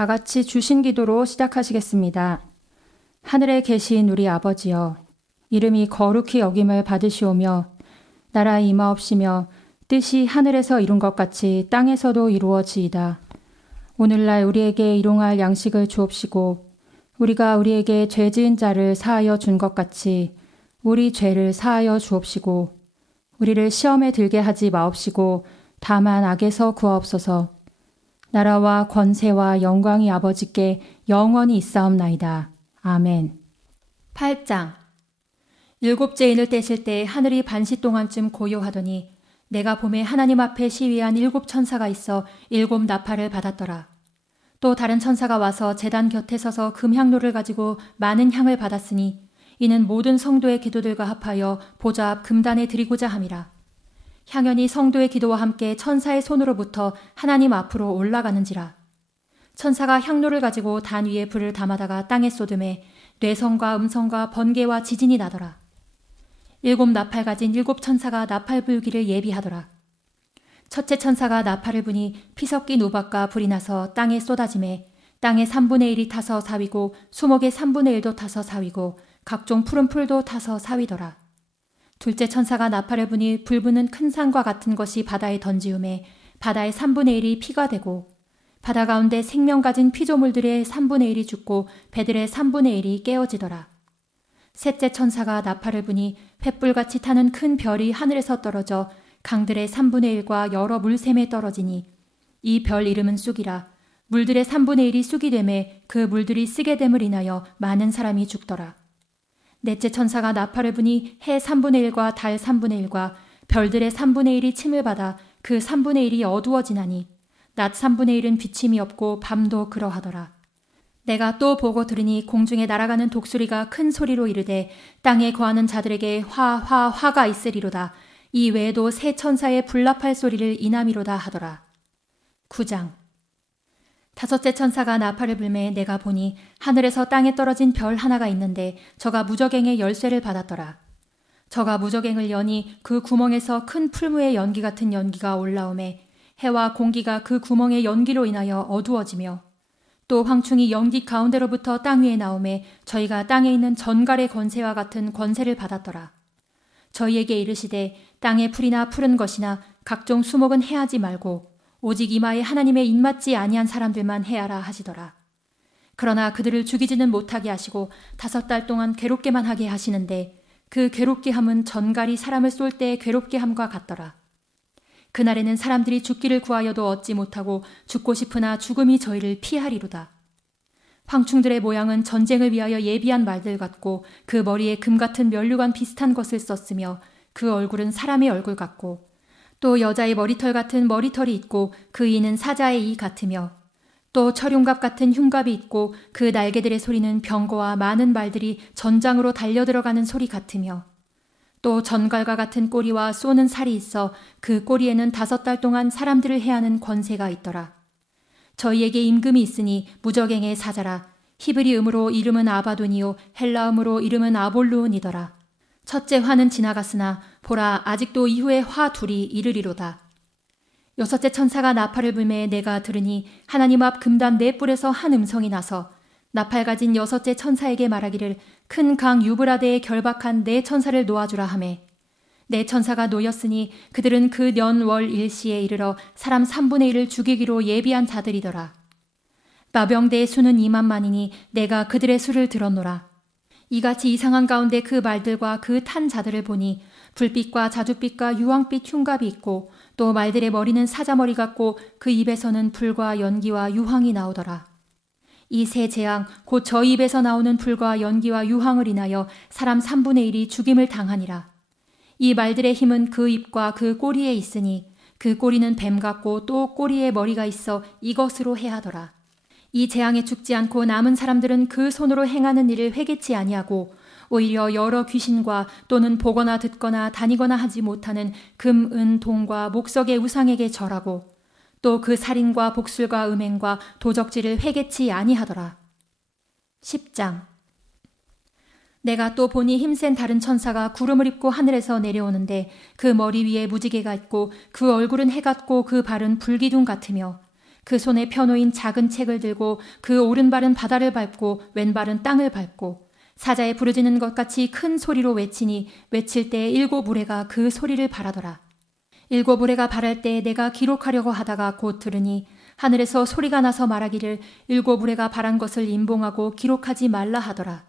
다 같이 주신 기도로 시작하시겠습니다. 하늘에 계신 우리 아버지여, 이름이 거룩히 여김을 받으시오며 나라의 임하옵시며 뜻이 하늘에서 이룬 것 같이 땅에서도 이루어지이다. 오늘날 우리에게 일용할 양식을 주옵시고 우리가 우리에게 죄 지은 자를 사하여 준 것 같이 우리 죄를 사하여 주옵시고 우리를 시험에 들게 하지 마옵시고 다만 악에서 구하옵소서. 나라와 권세와 영광이 아버지께 영원히 있사옵나이다. 아멘. 8장. 일곱째 인을 떼실 때 하늘이 반시 동안쯤 고요하더니 내가 봄에 하나님 앞에 시위한 7 천사가 있어 7 나팔을 받았더라. 또 다른 천사가 와서 제단 곁에 서서 금향로를 가지고 많은 향을 받았으니 이는 모든 성도의 기도들과 합하여 보좌 앞 금단에 드리고자 함이라. 향연이 성도의 기도와 함께 천사의 손으로부터 하나님 앞으로 올라가는지라. 천사가 향로를 가지고 단 위에 불을 담아다가 땅에 쏟음에 뇌성과 음성과 번개와 지진이 나더라. 7 나팔 가진 7 천사가 나팔 불기를 예비하더라. 첫째 천사가 나팔을 부니 피 섞인 우박과 불이 나서 땅에 쏟아짐에 땅의 3분의 1이 타서 사위고 수목의 3분의 1도 타서 사위고 각종 푸른 풀도 타서 사위더라. 둘째 천사가 나팔을 부니 불부는 큰 산과 같은 것이 바다에 던지음에 바다의 3분의 1이 피가 되고 바다 가운데 생명 가진 피조물들의 3분의 1이 죽고 배들의 3분의 1이 깨어지더라. 셋째 천사가 나팔을 부니 횃불같이 타는 큰 별이 하늘에서 떨어져 강들의 3분의 1과 여러 물샘에 떨어지니 이 별 이름은 쑥이라. 물들의 3분의 1이 쑥이 되매 그 물들이 쓰게 됨을 인하여 많은 사람이 죽더라. 넷째 천사가 나팔을 부니 해 3분의 1과 달 3분의 1과 별들의 3분의 1이 침을 받아 그 3분의 1이 어두워지나니 낮 3분의 1은 비침이 없고 밤도 그러하더라. 내가 또 보고 들으니 공중에 날아가는 독수리가 큰 소리로 이르되 땅에 거하는 자들에게 화가 있으리로다. 이 외에도 세 천사의 불납할 소리를 이남이로다 하더라. 9장. 다섯째 천사가 나팔을 불매 내가 보니 하늘에서 땅에 떨어진 별 하나가 있는데 저가 무저갱의 열쇠를 받았더라. 저가 무저갱을 여니 그 구멍에서 큰 풀무의 연기 같은 연기가 올라오매 해와 공기가 그 구멍의 연기로 인하여 어두워지며 또 황충이 연기 가운데로부터 땅 위에 나오매 저희가 땅에 있는 전갈의 권세와 같은 권세를 받았더라. 저희에게 이르시되 땅의 풀이나 푸른 것이나 각종 수목은 해하지 말고 오직 이마에 하나님의 입맞지 아니한 사람들만 해하라 하시더라. 그러나 그들을 죽이지는 못하게 하시고 5달 동안 괴롭게만 하게 하시는데 그 괴롭게 함은 전갈이 사람을 쏠 때 괴롭게 함과 같더라. 그날에는 사람들이 죽기를 구하여도 얻지 못하고 죽고 싶으나 죽음이 저희를 피하리로다. 황충들의 모양은 전쟁을 위하여 예비한 말들 같고 그 머리에 금 같은 면류관 비슷한 것을 썼으며 그 얼굴은 사람의 얼굴 같고 또 여자의 머리털 같은 머리털이 있고 그 이는 사자의 이 같으며 또 철용갑 같은 흉갑이 있고 그 날개들의 소리는 병거와 많은 말들이 전장으로 달려들어가는 소리 같으며 또 전갈과 같은 꼬리와 쏘는 살이 있어 그 꼬리에는 5달 동안 사람들을 해하는 권세가 있더라. 저희에게 임금이 있으니 무저갱의 사자라. 히브리음으로 이름은 아바돈이요 헬라음으로 이름은 아볼루온이더라. 첫째 화는 지나갔으나 보라 아직도 이후에 화 둘이 이르리로다. 여섯째 천사가 나팔을 불매 내가 들으니 하나님 앞 금단 4뿔에서 한 음성이 나서 나팔 가진 여섯째 천사에게 말하기를 큰 강 유브라데에 결박한 4 천사를 놓아주라 하매 4 천사가 놓였으니 그들은 그 년 월 일시에 이르러 사람 3분의 1을 죽이기로 예비한 자들이더라. 마병대의 수는 2만만이니 내가 그들의 수를 들었노라. 이같이 이상한 가운데 그 말들과 그 탄 자들을 보니 불빛과 자줏빛과 유황빛 흉갑이 있고 또 말들의 머리는 사자머리 같고 그 입에서는 불과 연기와 유황이 나오더라. 이 세 재앙 곧 저 입에서 나오는 불과 연기와 유황을 인하여 사람 3분의 1이 죽임을 당하니라. 이 말들의 힘은 그 입과 그 꼬리에 있으니 그 꼬리는 뱀 같고 또 꼬리에 머리가 있어 이것으로 해하더라. 이 재앙에 죽지 않고 남은 사람들은 그 손으로 행하는 일을 회개치 아니하고 오히려 여러 귀신과 또는 보거나 듣거나 다니거나 하지 못하는 금, 은, 동과 목석의 우상에게 절하고 또 그 살인과 복술과 음행과 도적질을 회개치 아니하더라. 10장. 내가 또 보니 힘센 다른 천사가 구름을 입고 하늘에서 내려오는데 그 머리 위에 무지개가 있고 그 얼굴은 해 같고 그 발은 불기둥 같으며 그 손에 펴놓인 작은 책을 들고 그 오른발은 바다를 밟고 왼발은 땅을 밟고 사자에 부르짖는 것 같이 큰 소리로 외치니 외칠 때 7 우레가 그 소리를 발하더라. 7 우레가 발할 때 내가 기록하려고 하다가 곧 들으니 하늘에서 소리가 나서 말하기를 7 우레가 발한 것을 임봉하고 기록하지 말라 하더라.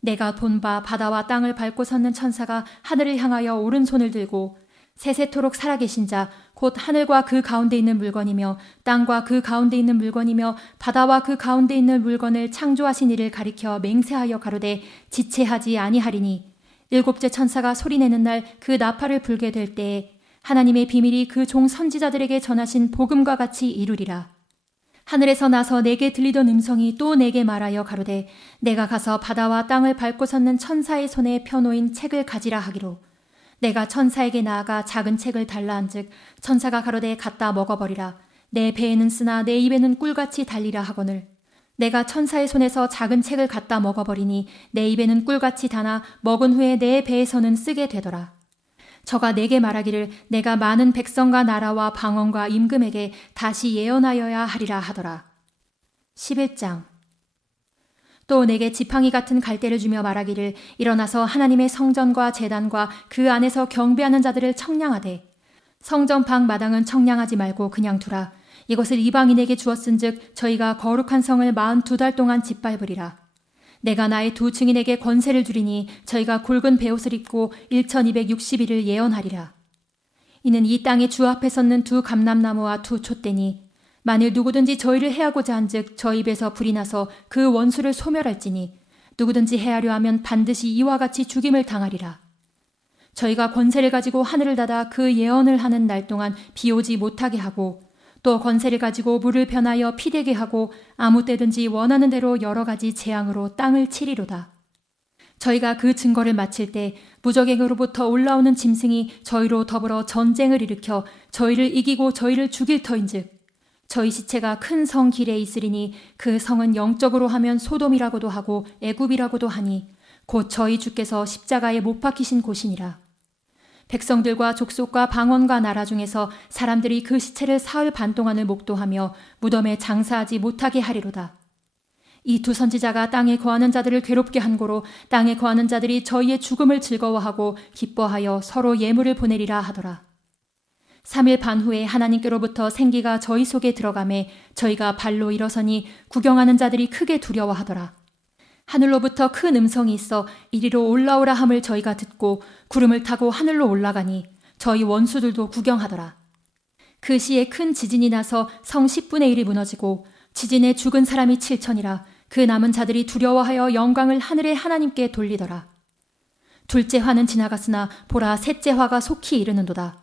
내가 본 바 바다와 땅을 밟고 섰는 천사가 하늘을 향하여 오른손을 들고 세세토록 살아계신 자 곧 하늘과 그 가운데 있는 물건이며 땅과 그 가운데 있는 물건이며 바다와 그 가운데 있는 물건을 창조하신 이를 가리켜 맹세하여 가로되 지체하지 아니하리니 7째 천사가 소리내는 날 그 나팔을 불게 될 때에 하나님의 비밀이 그 종 선지자들에게 전하신 복음과 같이 이루리라. 하늘에서 나서 내게 들리던 음성이 또 내게 말하여 가로되 내가 가서 바다와 땅을 밟고 섰는 천사의 손에 펴놓인 책을 가지라 하기로 내가 천사에게 나아가 작은 책을 달라 한즉 천사가 가로되 갖다 먹어버리라. 내 배에는 쓰나 내 입에는 꿀같이 달리라 하거늘 내가 천사의 손에서 작은 책을 갖다 먹어버리니 내 입에는 꿀같이 다나 먹은 후에 내 배에서는 쓰게 되더라. 저가 내게 말하기를 내가 많은 백성과 나라와 방언과 임금에게 다시 예언하여야 하리라 하더라. 11장. 또 내게 지팡이 같은 갈대를 주며 말하기를 일어나서 하나님의 성전과 제단과 그 안에서 경배하는 자들을 청량하되 성전 방 마당은 청량하지 말고 그냥 두라. 이것을 이방인에게 주었은즉 저희가 거룩한 성을 42달 동안 짓밟으리라. 내가 나의 2 증인에게 권세를 주리니 저희가 굵은 베옷을 입고 1260일을 예언하리라. 이는 이 땅의 주 앞에 섰는 2 감람나무와 2 촛대니 만일 누구든지 저희를 해하고자 한즉 저희 입에서 불이 나서 그 원수를 소멸할지니 누구든지 해하려 하면 반드시 이와 같이 죽임을 당하리라. 저희가 권세를 가지고 하늘을 닫아 그 예언을 하는 날 동안 비 오지 못하게 하고 또 권세를 가지고 물을 변하여 피되게 하고 아무 때든지 원하는 대로 여러 가지 재앙으로 땅을 치리로다. 저희가 그 증거를 마칠 때 무적에게로부터 올라오는 짐승이 저희로 더불어 전쟁을 일으켜 저희를 이기고 저희를 죽일 터인즉 저희 시체가 큰 성 길에 있으리니 그 성은 영적으로 하면 소돔이라고도 하고 애굽이라고도 하니 곧 저희 주께서 십자가에 못 박히신 곳이니라. 백성들과 족속과 방언과 나라 중에서 사람들이 그 시체를 사흘 반 동안을 목도하며 무덤에 장사하지 못하게 하리로다. 이 2 선지자가 땅에 거하는 자들을 괴롭게 한 고로 땅에 거하는 자들이 저희의 죽음을 즐거워하고 기뻐하여 서로 예물을 보내리라 하더라. 3일 반 후에 하나님께로부터 생기가 저희 속에 들어가매 저희가 발로 일어서니 구경하는 자들이 크게 두려워하더라. 하늘로부터 큰 음성이 있어 이리로 올라오라 함을 저희가 듣고 구름을 타고 하늘로 올라가니 저희 원수들도 구경하더라. 그 시에 큰 지진이 나서 성 10분의 1이 무너지고 지진에 죽은 사람이 7천이라 그 남은 자들이 두려워하여 영광을 하늘의 하나님께 돌리더라. 둘째 화는 지나갔으나 보라 셋째 화가 속히 이르는도다.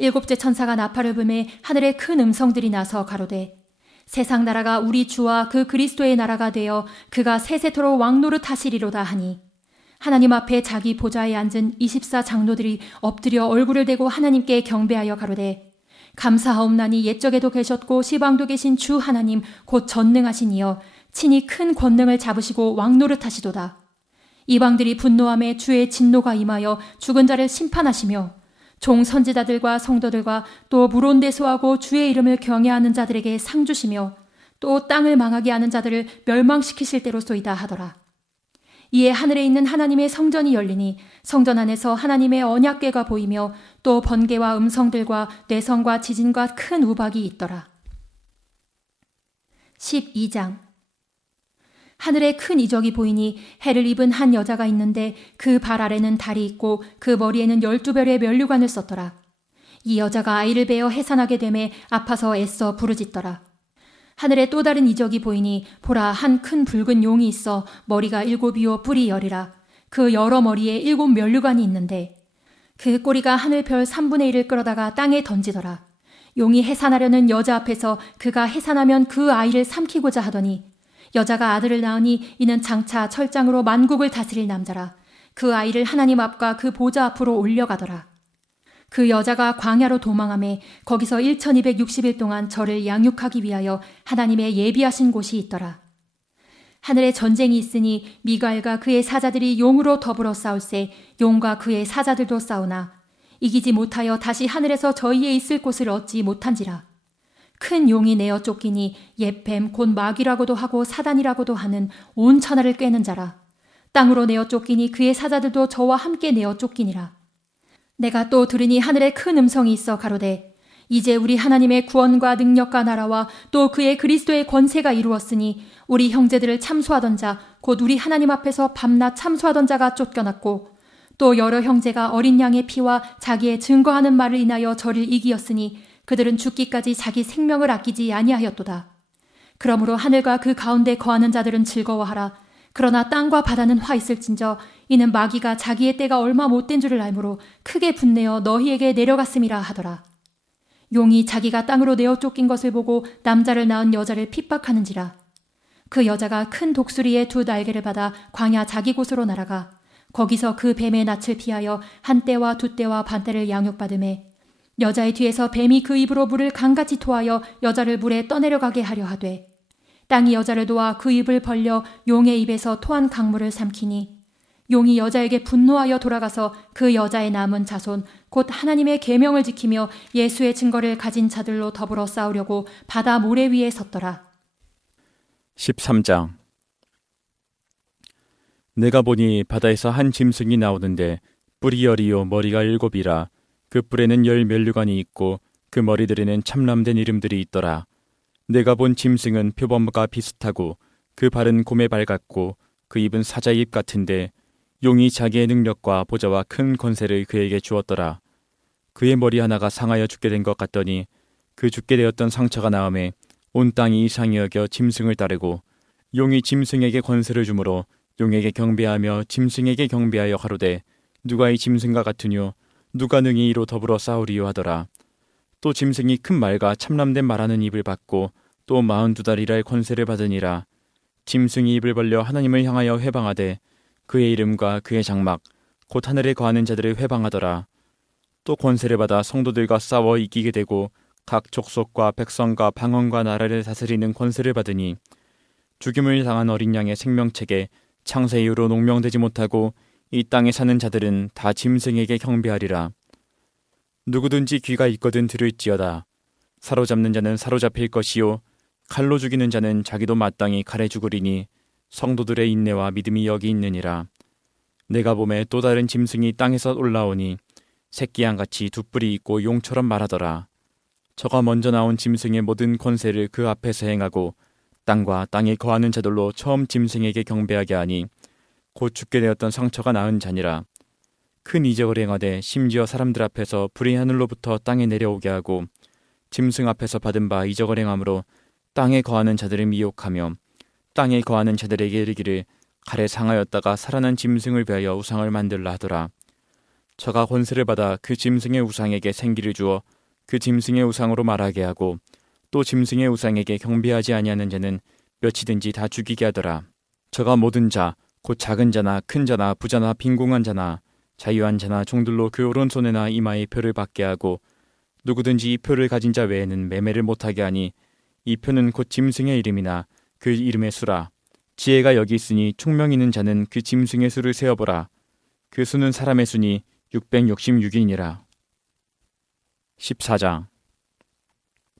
7째 천사가 나팔을 불매 하늘에 큰 음성들이 나서 가로되 세상 나라가 우리 주와 그 그리스도의 나라가 되어 그가 세세토록 왕노릇 하시리로다 하니 하나님 앞에 자기 보좌에 앉은 24 장로들이 엎드려 얼굴을 대고 하나님께 경배하여 가로되 감사하옵나니 옛적에도 계셨고 시방도 계신 주 하나님 곧 전능하신 이여 친히 큰 권능을 잡으시고 왕노릇 하시도다. 이방들이 분노함에 주의 진노가 임하여 죽은 자를 심판하시며 종 선지자들과 성도들과 또 물온대소하고 주의 이름을 경외하는 자들에게 상 주시며 또 땅을 망하게 하는 자들을 멸망시키실 때로소이다 하더라. 이에 하늘에 있는 하나님의 성전이 열리니 성전 안에서 하나님의 언약궤가 보이며 또 번개와 음성들과 뇌성과 지진과 큰 우박이 있더라. 12장. 하늘에 큰 이적이 보이니 해를 입은 한 여자가 있는데 그 발 아래는 달이 있고 그 머리에는 12별의 면류관을 썼더라. 이 여자가 아이를 베어 해산하게 되매 아파서 애써 부르짖더라. 하늘에 또 다른 이적이 보이니 보라 한 큰 붉은 용이 있어 머리가 7이요 뿔이 10이라. 그 여러 머리에 7 면류관이 있는데 그 꼬리가 하늘 별 3분의 1을 끌어다가 땅에 던지더라. 용이 해산하려는 여자 앞에서 그가 해산하면 그 아이를 삼키고자 하더니 여자가 아들을 낳으니 이는 장차 철장으로 만국을 다스릴 남자라. 그 아이를 하나님 앞과 그 보좌 앞으로 올려가더라. 그 여자가 광야로 도망하매 거기서 1260일 동안 저를 양육하기 위하여 하나님의 예비하신 곳이 있더라. 하늘에 전쟁이 있으니 미가엘과 그의 사자들이 용으로 더불어 싸울세 용과 그의 사자들도 싸우나 이기지 못하여 다시 하늘에서 저희의 있을 곳을 얻지 못한지라. 큰 용이 내어 쫓기니 옛뱀 곧 마귀라고도 하고 사단이라고도 하는 온 천하를 꿰는 자라. 땅으로 내어 쫓기니 그의 사자들도 저와 함께 내어 쫓기니라. 내가 또 들으니 하늘에 큰 음성이 있어 가로되 이제 우리 하나님의 구원과 능력과 나라와 또 그의 그리스도의 권세가 이루었으니 우리 형제들을 참소하던 자 곧 우리 하나님 앞에서 밤낮 참소하던 자가 쫓겨났고 또 여러 형제가 어린 양의 피와 자기의 증거하는 말을 인하여 저를 이기었으니 그들은 죽기까지 자기 생명을 아끼지 아니하였도다. 그러므로 하늘과 그 가운데 거하는 자들은 즐거워하라. 그러나 땅과 바다는 화 있을진저 이는 마귀가 자기의 때가 얼마 못된 줄을 알므로 크게 분내어 너희에게 내려갔음이라 하더라. 용이 자기가 땅으로 내어 쫓긴 것을 보고 남자를 낳은 여자를 핍박하는지라. 그 여자가 큰 독수리의 두 날개를 받아 광야 자기 곳으로 날아가 거기서 그 뱀의 낯을 피하여 한 때와 두 때와 반 때를 양육받음에 여자의 뒤에서 뱀이 그 입으로 물을 강같이 토하여 여자를 물에 떠내려가게 하려 하되 땅이 여자를 도와 그 입을 벌려 용의 입에서 토한 강물을 삼키니 용이 여자에게 분노하여 돌아가서 그 여자의 남은 자손 곧 하나님의 계명을 지키며 예수의 증거를 가진 자들로 더불어 싸우려고 바다 모래 위에 섰더라. 13장. 내가 보니 바다에서 한 짐승이 나오는데 뿔이 10이요 머리가 7이라. 그 뿔에는 10 면류관이 있고 그 머리들에는 참람된 이름들이 있더라. 내가 본 짐승은 표범과 비슷하고 그 발은 곰의 발 같고 그 입은 사자의 입 같은데 용이 자기의 능력과 보좌와 큰 권세를 그에게 주었더라. 그의 머리 하나가 상하여 죽게 된 것 같더니 그 죽게 되었던 상처가 나음에 온 땅이 이상히 여겨 짐승을 따르고 용이 짐승에게 권세를 주므로 용에게 경배하며 짐승에게 경배하여 가로되 누가 이 짐승과 같으뇨 누가 능히 이로 더불어 싸우리요 하더라. 또 짐승이 큰 말과 참람된 말하는 입을 받고 또 42달이라의 권세를 받으니라. 짐승이 입을 벌려 하나님을 향하여 회방하되 그의 이름과 그의 장막 곧 하늘에 거하는 자들을 회방하더라. 또 권세를 받아 성도들과 싸워 이기게 되고 각 족속과 백성과 방언과 나라를 다스리는 권세를 받으니 죽임을 당한 어린 양의 생명책에 창세 이후로 농명되지 못하고 이 땅에 사는 자들은 다 짐승에게 경배하리라. 누구든지 귀가 있거든 들을지어다. 사로잡는 자는 사로잡힐 것이요 칼로 죽이는 자는 자기도 마땅히 칼에 죽으리니 성도들의 인내와 믿음이 여기 있느니라. 내가 보매 또 다른 짐승이 땅에서 올라오니 새끼 양같이 두 뿔이 있고 용처럼 말하더라. 저가 먼저 나온 짐승의 모든 권세를 그 앞에서 행하고 땅과 땅에 거하는 자들로 처음 짐승에게 경배하게 하니 곧 죽게 되었던 상처가 나은 자니라. 큰 이적을 행하되 심지어 사람들 앞에서 불이 하늘로부터 땅에 내려오게 하고 짐승 앞에서 받은 바 이적을 행함으로 땅에 거하는 자들을 미혹하며 땅에 거하는 자들에게 이르기를 칼에 상하였다가 살아난 짐승을 위하여 우상을 만들라 하더라. 저가 권세를 받아 그 짐승의 우상에게 생기를 주어 그 짐승의 우상으로 말하게 하고 또 짐승의 우상에게 경배하지 아니하는 자는 몇이든지 다 죽이게 하더라. 저가 모든 자 곧 작은 자나 큰 자나 부자나 빈궁한 자나 자유한 자나 종들로 그 오른손에나 이마에 표를 받게 하고 누구든지 이 표를 가진 자 외에는 매매를 못하게 하니 이 표는 곧 짐승의 이름이나 그 이름의 수라. 지혜가 여기 있으니 총명 있는 자는 그 짐승의 수를 세어보라. 그 수는 사람의 수니 666이니라. 14장.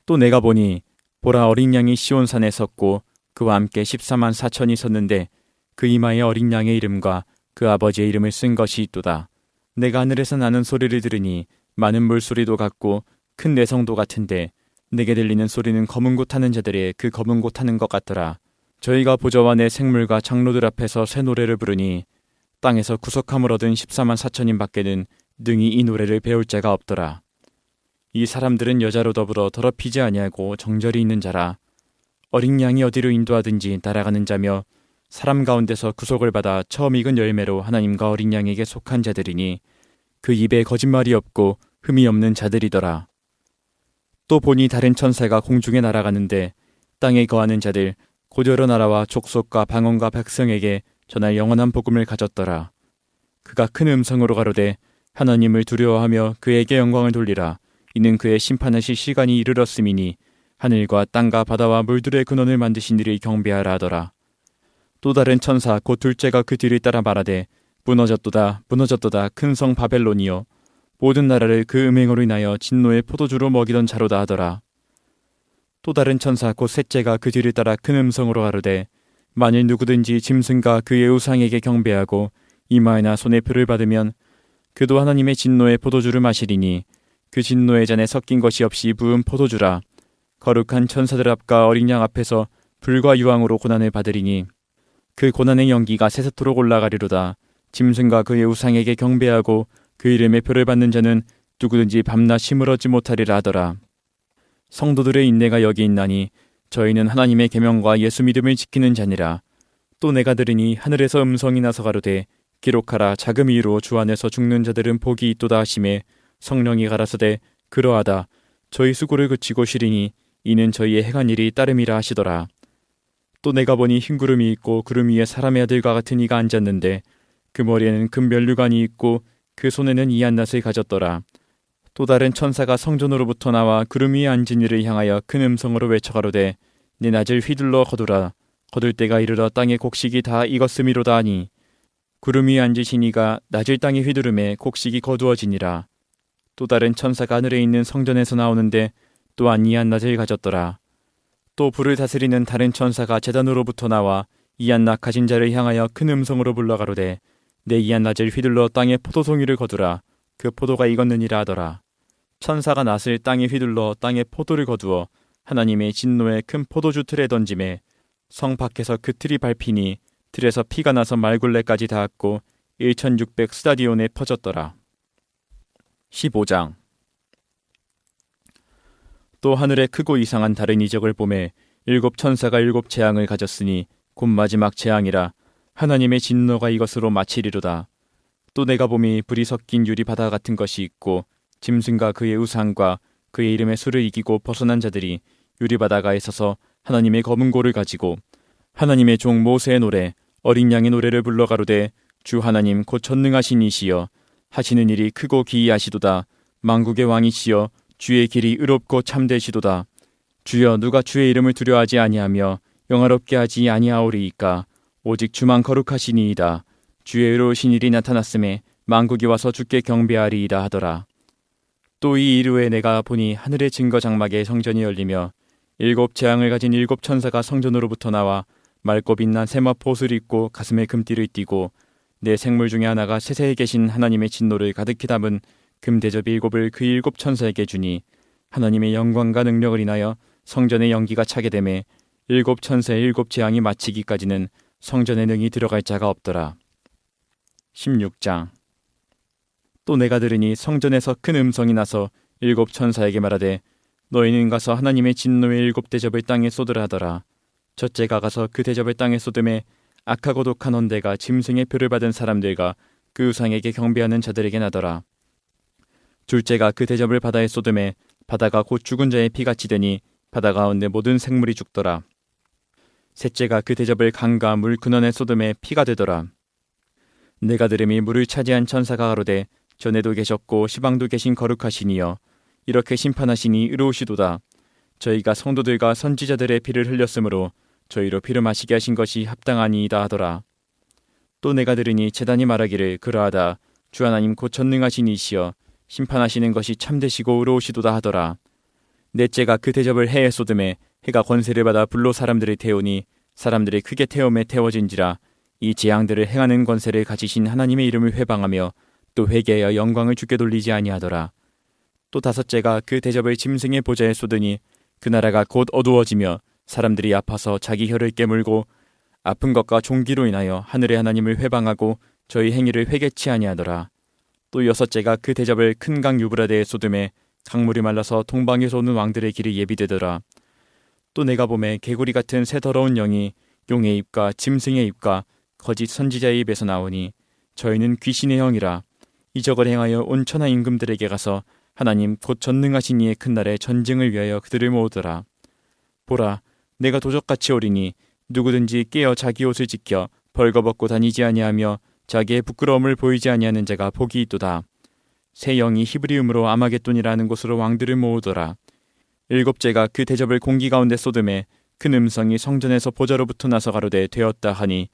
또 내가 보니 보라 어린 양이 시온산에 섰고 그와 함께 14만 4천이 섰는데 그 이마에 어린 양의 이름과 그 아버지의 이름을 쓴 것이 있도다. 내가 하늘에서 나는 소리를 들으니 많은 물소리도 같고 큰 내성도 같은데 내게 들리는 소리는 검은 곳 타는 자들의 그 검은 곳 타는 것 같더라. 저희가 보좌와 내 생물과 장로들 앞에서 새 노래를 부르니 땅에서 구속함을 얻은 14만 4천인 밖에는 능히 이 노래를 배울 자가 없더라. 이 사람들은 여자로 더불어 더럽히지 아니하고 정절이 있는 자라. 어린 양이 어디로 인도하든지 따라가는 자며 사람 가운데서 구속을 받아 처음 익은 열매로 하나님과 어린 양에게 속한 자들이니 그 입에 거짓말이 없고 흠이 없는 자들이더라. 또 보니 다른 천사가 공중에 날아가는데 땅에 거하는 자들 곧 여러 나라와 족속과 방언과 백성에게 전할 영원한 복음을 가졌더라. 그가 큰 음성으로 가로되 하나님을 두려워하며 그에게 영광을 돌리라. 이는 그의 심판하실 시간이 이르렀음이니 하늘과 땅과 바다와 물들의 근원을 만드신 이를 경배하라 하더라. 또 다른 천사 곧 둘째가 그 뒤를 따라 말하되 무너졌도다 무너졌도다 큰 성 바벨론이여 모든 나라를 그 음행으로 인하여 진노의 포도주로 먹이던 자로다 하더라. 또 다른 천사 곧 셋째가 그 뒤를 따라 큰 음성으로 가로되 만일 누구든지 짐승과 그의 우상에게 경배하고 이마에나 손에 표를 받으면 그도 하나님의 진노의 포도주를 마시리니 그 진노의 잔에 섞인 것이 없이 부은 포도주라. 거룩한 천사들 앞과 어린 양 앞에서 불과 유황으로 고난을 받으리니 그 고난의 연기가 세세토록 올라가리로다. 짐승과 그의 우상에게 경배하고 그 이름의 표를 받는 자는 누구든지 밤낮 시무르지 못하리라 하더라. 성도들의 인내가 여기 있나니 저희는 하나님의 계명과 예수 믿음을 지키는 자니라. 또 내가 들으니 하늘에서 음성이 나서 가로되 기록하라. 자금 이로 주 안에서 죽는 자들은 복이 있도다 하시매 성령이 가라사대 그러하다. 저희 수고를 그치고 쉬리니 이는 저희의 행한 일이 따름이라 하시더라. 또 내가 보니 흰 구름이 있고 구름 위에 사람의 아들과 같은 이가 앉았는데 그 머리에는 금 면류관이 있고 그 손에는 이한낫을 가졌더라. 또 다른 천사가 성전으로부터 나와 구름 위에 앉은 이를 향하여 큰 음성으로 외쳐가로되 네 낫을 휘둘러 거두라. 거둘 때가 이르러 땅의 곡식이 다 익었음이로다 하니 구름 위에 앉으신 이가 낫을 땅에 휘두르매 곡식이 거두어지니라. 또 다른 천사가 하늘에 있는 성전에서 나오는데 또한 이한낫을 가졌더라. 또 불을 다스리는 다른 천사가 제단으로부터 나와 이한낫 가진 자를 향하여 큰 음성으로 불러가로되 내 이한낫을 휘둘러 땅에 포도송이를 거두라. 그 포도가 익었느니라 하더라. 천사가 낫을 땅에 휘둘러 땅에 포도를 거두어 하나님의 진노의 큰 포도주 틀에 던짐에 성 밖에서 그 틀이 밟히니 틀에서 피가 나서 말굴레까지 닿았고 1600 스타디온에 퍼졌더라. 15장. 또 하늘에 크고 이상한 다른 이적을 보매 일곱 천사가 일곱 재앙을 가졌으니 곧 마지막 재앙이라. 하나님의 진노가 이것으로 마치리로다. 또 내가 보니 불이 섞인 유리 바다 같은 것이 있고 짐승과 그의 우상과 그의 이름의 수를 이기고 벗어난 자들이 유리 바다가에 서서 하나님의 검은 고를 가지고 하나님의 종 모세의 노래 어린 양의 노래를 불러 가로되 주 하나님 곧 전능하신 이시여 하시는 일이 크고 기이하시도다. 만국의 왕이시여 주의 길이 의롭고 참되시도다. 주여 누가 주의 이름을 두려워하지 아니하며 영화롭게 하지 아니하오리이까. 오직 주만 거룩하시니이다. 주의 의로우신 일이 나타났음에 만국이 와서 주께 경배하리이다 하더라. 또 이 이르에 내가 보니 하늘의 증거 장막에 성전이 열리며 일곱 재앙을 가진 일곱 천사가 성전으로부터 나와 맑고 빛난 세마포 옷을 입고 가슴에 금띠를 띠고 내 생물 중에 하나가 세세에 계신 하나님의 진노를 가득히 담은 금대접 일곱을 그 일곱 천사에게 주니 하나님의 영광과 능력을 인하여 성전의 연기가 차게 되매 일곱 천사의 일곱 재앙이 마치기까지는 성전에 능히 들어갈 자가 없더라. 16장. 또 내가 들으니 성전에서 큰 음성이 나서 일곱 천사에게 말하되 너희는 가서 하나님의 진노의 일곱 대접을 땅에 쏟으라 하더라. 첫째가 가서 그 대접을 땅에 쏟음에 악하고 독한 언대가 짐승의 표를 받은 사람들과 그 우상에게 경배하는 자들에게 나더라. 둘째가 그 대접을 바다에 쏟음에 바다가 곧 죽은 자의 피같이 되니 바다 가운데 모든 생물이 죽더라. 셋째가 그 대접을 강과 물 근원에 쏟음에 피가 되더라. 내가 들음이 물을 차지한 천사가 가로되 전에도 계셨고 시방도 계신 거룩하시니여 이렇게 심판하시니 의로우시도다. 저희가 성도들과 선지자들의 피를 흘렸으므로 저희로 피를 마시게 하신 것이 합당하니이다 하더라. 또 내가 들으니 제단이 말하기를 그러하다. 주 하나님 곧 전능하신 이시여 심판하시는 것이 참되시고 의로우시도다 하더라. 넷째가 그 대접을 해에 쏟음에 해가 권세를 받아 불로 사람들을 태우니 사람들이 크게 태움에 태워진지라. 이 재앙들을 행하는 권세를 가지신 하나님의 이름을 회방하며 또 회개하여 영광을 주께 돌리지 아니하더라. 또 다섯째가 그 대접을 짐승의 보좌에 쏟으니 그 나라가 곧 어두워지며 사람들이 아파서 자기 혀를 깨물고 아픈 것과 종기로 인하여 하늘의 하나님을 회방하고 저희 행위를 회개치 아니하더라. 또 여섯째가 그 대접을 큰 강 유브라데에 쏟음에 강물이 말라서 동방에서 오는 왕들의 길이 예비되더라. 또 내가 보매 개구리 같은 새 더러운 영이 용의 입과 짐승의 입과 거짓 선지자의 입에서 나오니 저희는 귀신의 형이라. 이적을 행하여 온 천하 임금들에게 가서 하나님 곧 전능하신 이의 큰 날에 전쟁을 위하여 그들을 모으더라. 보라, 내가 도적같이 오리니 누구든지 깨어 자기 옷을 지켜 벌거벗고 다니지 아니하며 자기의 부끄러움을 보이지 아니하는 자가 복이 있도다. 새 영이 히브리음으로 아마겟돈이라는 곳으로 왕들을 모으더라. 일곱째가 그 대접을 공기 가운데 쏟음에 큰 음성이 성전에서 보좌로부터 나서 가로되 되었다 하니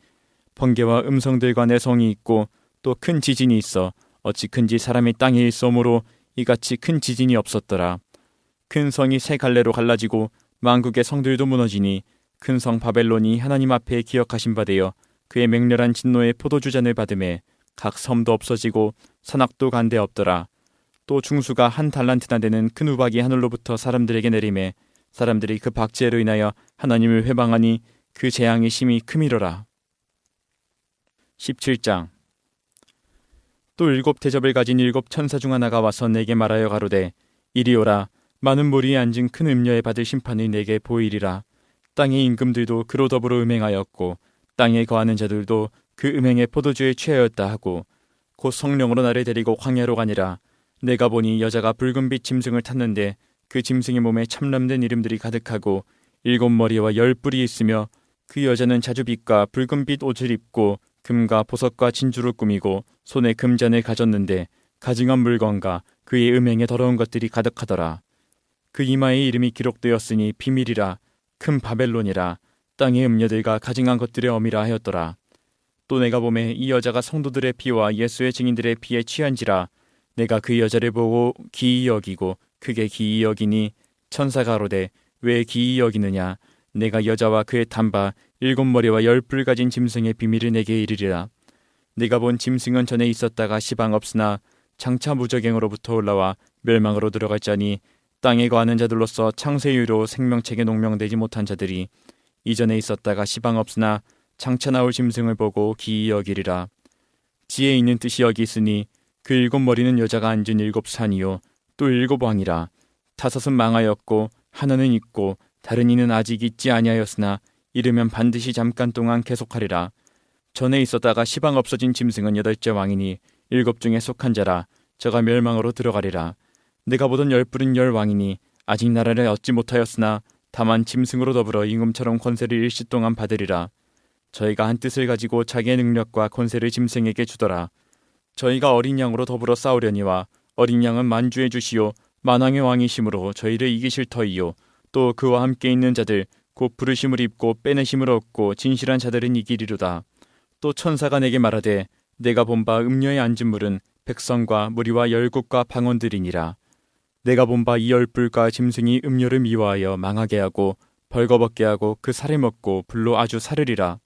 번개와 음성들과 내성이 있고 또 큰 지진이 있어 어찌 큰지 사람이 땅에 있어오므로 이같이 큰 지진이 없었더라. 큰 성이 세 갈래로 갈라지고 만국의 성들도 무너지니 큰 성 바벨론이 하나님 앞에 기억하신 바 되어 그의 맹렬한 진노의 포도주잔을 받음에 각 섬도 없어지고 산악도 간데 없더라. 또 중수가 한 달란트나 되는 큰 우박이 하늘로부터 사람들에게 내림에 사람들이 그 박제로 인하여 하나님을 회방하니 그 재앙이 심히 크미로라. 17장. 또 7대접을 가진 7천사 중 하나가 와서 내게 말하여 가로되 이리 오라. 많은 무리에 앉은 큰 음녀에 받을 심판을 내게 보이리라. 땅의 임금들도 그로 더불어 음행하였고 땅에 거하는 자들도 그 음행의 포도주에 취하였다 하고 곧 성령으로 나를 데리고 광야로 가니라. 내가 보니 여자가 붉은빛 짐승을 탔는데 그 짐승의 몸에 참람된 이름들이 가득하고 7머리와 10뿔이 있으며 그 여자는 자주빛과 붉은빛 옷을 입고 금과 보석과 진주로 꾸미고 손에 금잔을 가졌는데 가증한 물건과 그의 음행에 더러운 것들이 가득하더라. 그 이마에 이름이 기록되었으니 비밀이라. 큰 바벨론이라. 땅의 음녀들과 가증한 것들의 어미라 하였더라. 또 내가 보매 이 여자가 성도들의 피와 예수의 증인들의 피에 취한지라. 내가 그 여자를 보고 기이 여기고 크게 기이 여기니 천사가 가로되 왜 기이 여기느냐. 내가 여자와 그의 탄바 7머리와 10뿔 가진 짐승의 비밀을 내게 이르리라. 내가 본 짐승은 전에 있었다가 시방 없으나 장차 무저갱으로부터 올라와 멸망으로 들어갈 자니 땅에 거하는 자들로서 창세 이후로 생명책에 농명되지 못한 자들이 이전에 있었다가 시방 없으나 장차 나올 짐승을 보고 기이 여기리라. 지혜 있는 뜻이 여기 있으니 그 7머리는 여자가 앉은 7산이요 또 7왕이라. 5은 망하였고 하나는 있고 다른 이는 아직 있지 아니하였으나 이르면 반드시 잠깐 동안 계속하리라. 전에 있었다가 시방 없어진 짐승은 8째 왕이니 7 중에 속한 자라. 저가 멸망으로 들어가리라. 내가 보던 10뿔은 10왕이니 아직 나라를 얻지 못하였으나 다만 짐승으로 더불어 임금처럼 권세를 일시 동안 받으리라. 저희가 한 뜻을 가지고 자기의 능력과 권세를 짐승에게 주더라. 저희가 어린 양으로 더불어 싸우려니와 어린 양은 만주해 주시오 만왕의 왕이심으로 저희를 이기실 터이요 또 그와 함께 있는 자들 곧 부르심을 입고 빼내심을 얻고 진실한 자들은 이기리로다. 또 천사가 내게 말하되 내가 본 바 음녀의 앉은 물은 백성과 무리와 열국과 방언들이니라. 내가 본 바 이 10뿔과 짐승이 음녀를 미워하여 망하게 하고 벌거벗게 하고 그 살을 먹고 불로 아주 사르리라.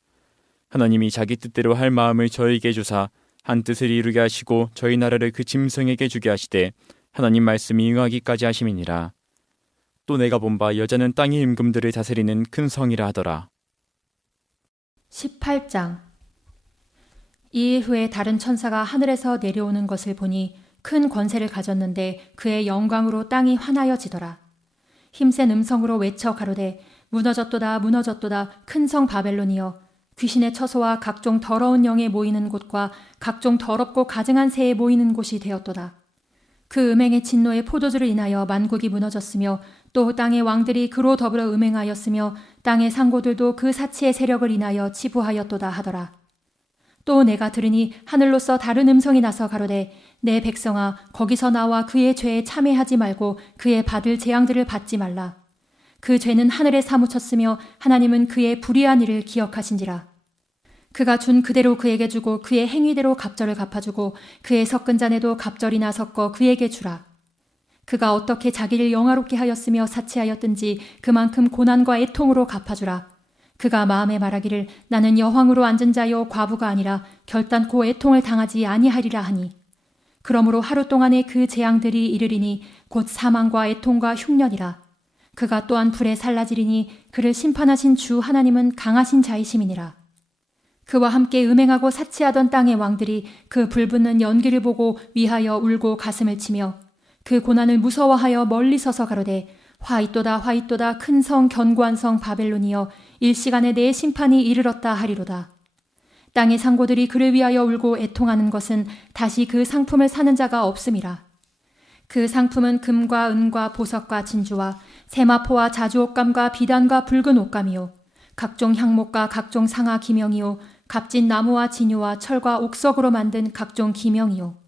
하나님이 자기 뜻대로 할 마음을 저에게 주사 한 뜻을 이루게 하시고 저희 나라를 그 짐승에게 주게 하시되 하나님 말씀이 응하기까지 하심이니라. 또 내가 본 바 여자는 땅의 임금들을 다스리는 큰 성이라 하더라. 18장. 이일 후에 다른 천사가 하늘에서 내려오는 것을 보니 큰 권세를 가졌는데 그의 영광으로 땅이 환하여지더라. 힘센 음성으로 외쳐 가로되 무너졌도다 무너졌도다 큰 성 바벨론이여 귀신의 처소와 각종 더러운 영에 모이는 곳과 각종 더럽고 가증한 새에 모이는 곳이 되었도다. 그 음행의 진노의 포도주를 인하여 만국이 무너졌으며 또 땅의 왕들이 그로 더불어 음행하였으며 땅의 상고들도 그 사치의 세력을 인하여 치부하였도다 하더라. 또 내가 들으니 하늘로서 다른 음성이 나서 가로되 내 백성아 거기서 나와 그의 죄에 참회하지 말고 그의 받을 재앙들을 받지 말라. 그 죄는 하늘에 사무쳤으며 하나님은 그의 불의한 일을 기억하신지라. 그가 준 그대로 그에게 주고 그의 행위대로 갑절을 갚아주고 그의 섞은 잔에도 갑절이나 섞어 그에게 주라. 그가 어떻게 자기를 영화롭게 하였으며 사치하였든지 그만큼 고난과 애통으로 갚아주라. 그가 마음에 말하기를 나는 여황으로 앉은 자요 과부가 아니라 결단코 애통을 당하지 아니하리라 하니 그러므로 하루 동안에 그 재앙들이 이르리니 곧 사망과 애통과 흉년이라. 그가 또한 불에 살라지리니 그를 심판하신 주 하나님은 강하신 자이심이니라. 그와 함께 음행하고 사치하던 땅의 왕들이 그 불붙는 연기를 보고 위하여 울고 가슴을 치며 그 고난을 무서워하여 멀리 서서 가로되 화 있도다 큰 성 견고한 성 바벨론이여 일시간에 내 심판이 이르렀다 하리로다. 땅의 상고들이 그를 위하여 울고 애통하는 것은 다시 그 상품을 사는 자가 없음이라. 그 상품은 금과 은과 보석과 진주와 세마포와 자주옷감과 비단과 붉은 옷감이요 각종 향목과 각종 상아 기명이요 값진 나무와 진유와 철과 옥석으로 만든 각종 기명이요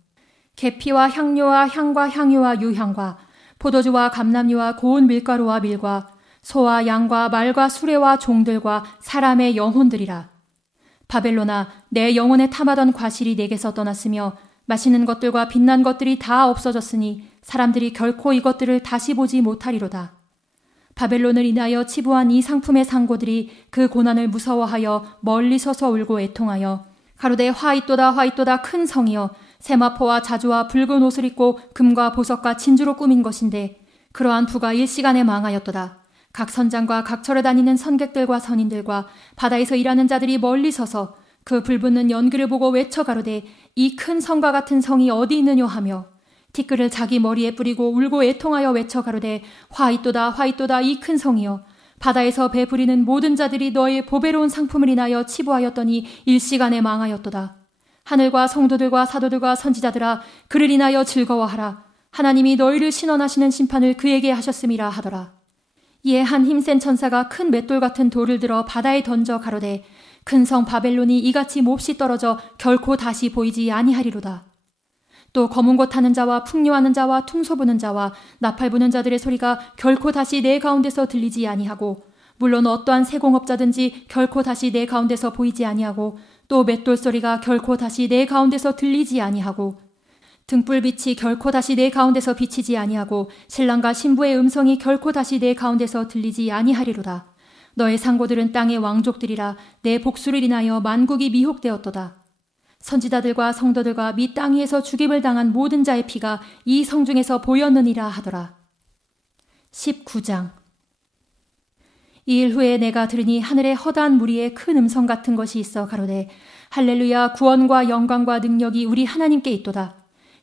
계피와 향료와 향과 향유와 유향과 포도주와 감람유와 고운 밀가루와 밀과 소와 양과 말과 수레와 종들과 사람의 영혼들이라. 바벨론아 내 영혼에 탐하던 과실이 내게서 떠났으며 맛있는 것들과 빛난 것들이 다 없어졌으니 사람들이 결코 이것들을 다시 보지 못하리로다. 바벨론을 인하여 치부한 이 상품의 상고들이 그 고난을 무서워하여 멀리 서서 울고 애통하여 가로되 화잇도다 화잇도다 큰 성이여 세마포와 자주와 붉은 옷을 입고 금과 보석과 진주로 꾸민 것인데 그러한 부가 일시간에 망하였도다. 각 선장과 각 절에 다니는 선객들과 선인들과 바다에서 일하는 자들이 멀리 서서 그 불붙는 연기를 보고 외쳐 가로되 이 큰 성과 같은 성이 어디 있느뇨 하며 티끌을 자기 머리에 뿌리고 울고 애통하여 외쳐 가로되 화잇도다 화잇도다 이 큰 성이여 바다에서 배 부리는 모든 자들이 너의 보배로운 상품을 인하여 치부하였더니 일시간에 망하였도다. 하늘과 성도들과 사도들과 선지자들아 그를 인하여 즐거워하라. 하나님이 너희를 신원하시는 심판을 그에게 하셨음이라 하더라. 이에 한 힘센 천사가 큰 맷돌 같은 돌을 들어 바다에 던져 가로되 큰 성 바벨론이 이같이 몹시 떨어져 결코 다시 보이지 아니하리로다. 또 검은 곳 타는 자와 풍류하는 자와 퉁소 부는 자와 나팔 부는 자들의 소리가 결코 다시 내 가운데서 들리지 아니하고 물론 어떠한 세공업자든지 결코 다시 내 가운데서 보이지 아니하고 또 맷돌 소리가 결코 다시 내 가운데서 들리지 아니하고 등불빛이 결코 다시 내 가운데서 비치지 아니하고 신랑과 신부의 음성이 결코 다시 내 가운데서 들리지 아니하리로다. 너의 상고들은 땅의 왕족들이라 내 복수를 인하여 만국이 미혹되었도다. 선지자들과 성도들과 및 땅 위에서 죽임을 당한 모든 자의 피가 이 성중에서 보였느니라 하더라. 19장. 이 일 후에 내가 들으니 하늘에 허다한 무리의 큰 음성 같은 것이 있어 가로되 할렐루야 구원과 영광과 능력이 우리 하나님께 있도다.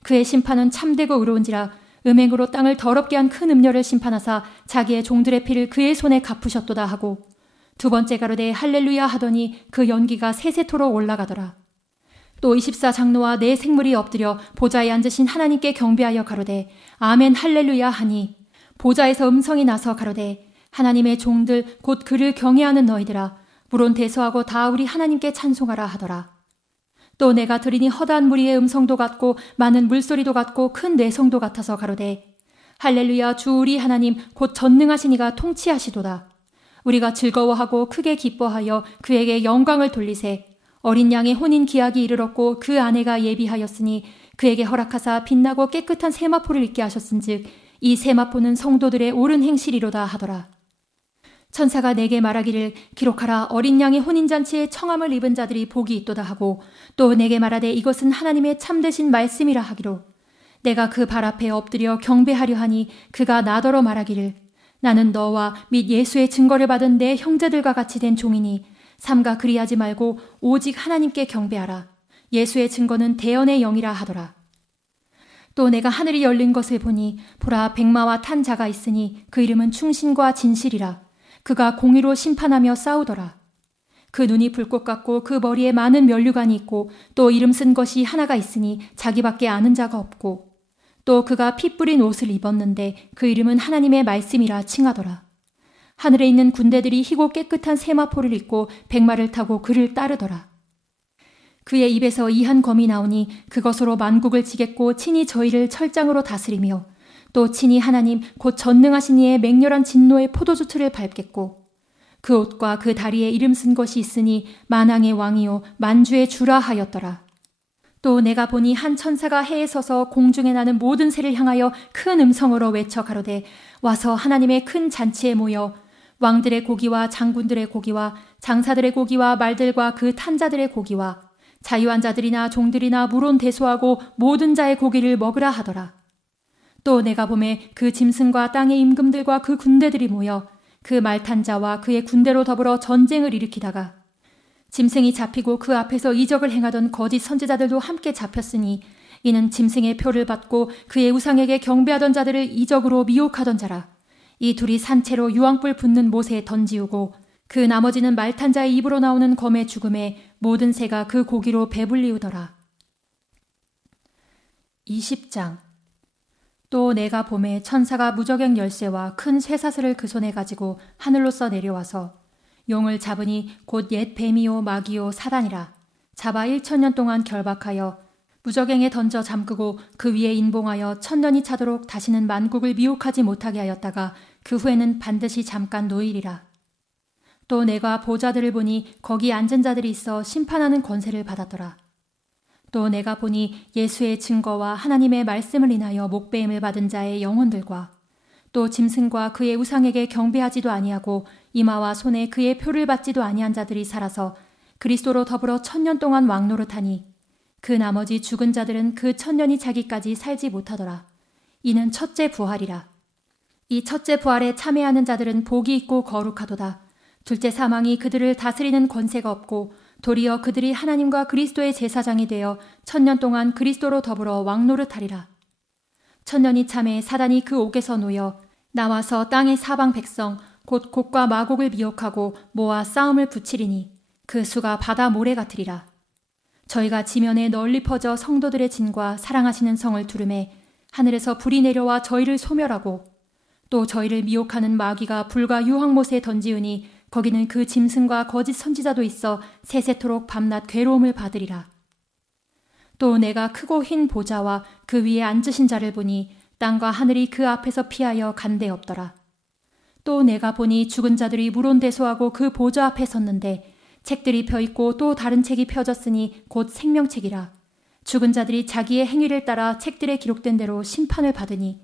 그의 심판은 참되고 의로운지라 음행으로 땅을 더럽게 한 큰 음녀를 심판하사 자기의 종들의 피를 그의 손에 갚으셨도다 하고 두 번째 가로되 할렐루야 하더니 그 연기가 세세토록 올라가더라. 또 24장로와 네 생물이 엎드려 보좌에 앉으신 하나님께 경배하여 가로되 아멘 할렐루야 하니 보좌에서 음성이 나서 가로되 하나님의 종들 곧 그를 경외하는 너희들아 물론 대소하고 다 우리 하나님께 찬송하라 하더라. 또 내가 들으니 허다한 무리의 음성도 같고 많은 물소리도 같고 큰 내성도 같아서 가로되 할렐루야 주 우리 하나님 곧 전능하신 이가 통치하시도다. 우리가 즐거워하고 크게 기뻐하여 그에게 영광을 돌리세. 어린 양의 혼인 기약이 이르렀고 그 아내가 예비하였으니 그에게 허락하사 빛나고 깨끗한 세마포를 입게 하셨은즉 이 세마포는 성도들의 옳은 행실이로다 하더라. 천사가 내게 말하기를 기록하라 어린 양의 혼인잔치에 청함을 입은 자들이 복이 있도다 하고 또 내게 말하되 이것은 하나님의 참되신 말씀이라 하기로 내가 그 발 앞에 엎드려 경배하려 하니 그가 나더러 말하기를 나는 너와 및 예수의 증거를 받은 내 형제들과 같이 된 종이니 삼가 그리하지 말고 오직 하나님께 경배하라. 예수의 증거는 대언의 영이라 하더라. 또 내가 하늘이 열린 것을 보니 보라 백마와 탄 자가 있으니 그 이름은 충신과 진실이라. 그가 공의로 심판하며 싸우더라. 그 눈이 불꽃 같고 그 머리에 많은 면류관이 있고 또 이름 쓴 것이 하나가 있으니 자기밖에 아는 자가 없고 또 그가 피 뿌린 옷을 입었는데 그 이름은 하나님의 말씀이라 칭하더라. 하늘에 있는 군대들이 희고 깨끗한 세마포를 입고 백마를 타고 그를 따르더라. 그의 입에서 이한 검이 나오니 그것으로 만국을 치겠고 친히 저희를 철장으로 다스리며 또 친히 하나님 곧 전능하신 이의 맹렬한 진노의 포도주틀을 밟겠고 그 옷과 그 다리에 이름 쓴 것이 있으니 만왕의 왕이요 만주의 주라 하였더라. 또 내가 보니 한 천사가 해에 서서 공중에 나는 모든 새를 향하여 큰 음성으로 외쳐 가로되 와서 하나님의 큰 잔치에 모여 왕들의 고기와 장군들의 고기와 장사들의 고기와 말들과 그 탄자들의 고기와 자유한 자들이나 종들이나 물론 대소하고 모든 자의 고기를 먹으라 하더라. 또 내가 보매 그 짐승과 땅의 임금들과 그 군대들이 모여 그 말탄 자와 그의 군대로 더불어 전쟁을 일으키다가 짐승이 잡히고 그 앞에서 이적을 행하던 거짓 선지자들도 함께 잡혔으니 이는 짐승의 표를 받고 그의 우상에게 경배하던 자들을 이적으로 미혹하던 자라. 이 둘이 산채로 유황불 붙는 못에 던지우고 그 나머지는 말탄 자의 입으로 나오는 검의 죽음에 모든 새가 그 고기로 배불리우더라. 20장. 또 내가 보매 천사가 무저갱 열쇠와 큰 쇠사슬을 그 손에 가지고 하늘로서 내려와서 용을 잡으니 곧 옛 뱀이요 마귀요 사단이라. 잡아 1000년 동안 결박하여 무저갱에 던져 잠그고 그 위에 인봉하여 1000년이 차도록 다시는 만국을 미혹하지 못하게 하였다가 그 후에는 반드시 잠깐 노일이라. 또 내가 보좌들을 보니 거기 앉은 자들이 있어 심판하는 권세를 받았더라. 또 내가 보니 예수의 증거와 하나님의 말씀을 인하여 목배임을 받은 자의 영혼들과 또 짐승과 그의 우상에게 경배하지도 아니하고 이마와 손에 그의 표를 받지도 아니한 자들이 살아서 그리스도로 더불어 1000년 동안 왕노릇하니 그 나머지 죽은 자들은 그 1000년이 차기까지 살지 못하더라. 이는 첫째 부활이라. 이 첫째 부활에 참여하는 자들은 복이 있고 거룩하도다. 둘째 사망이 그들을 다스리는 권세가 없고 도리어 그들이 하나님과 그리스도의 제사장이 되어 1000년 동안 그리스도로 더불어 왕노릇하리라. 1000년이 참에 사단이 그 옥에서 놓여 나와서 땅의 사방 백성 곧 곡과 마곡을 미혹하고 모아 싸움을 붙이리니 그 수가 바다 모래 같으리라. 저희가 지면에 널리 퍼져 성도들의 진과 사랑하시는 성을 두르매 하늘에서 불이 내려와 저희를 소멸하고 또 저희를 미혹하는 마귀가 불과 유황못에 던지우니 거기는 그 짐승과 거짓 선지자도 있어 세세토록 밤낮 괴로움을 받으리라. 또 내가 크고 흰 보좌와 그 위에 앉으신 자를 보니 땅과 하늘이 그 앞에서 피하여 간데 없더라. 또 내가 보니 죽은 자들이 물온대소하고 그 보좌 앞에 섰는데 책들이 펴있고 또 다른 책이 펴졌으니 곧 생명책이라. 죽은 자들이 자기의 행위를 따라 책들에 기록된 대로 심판을 받으니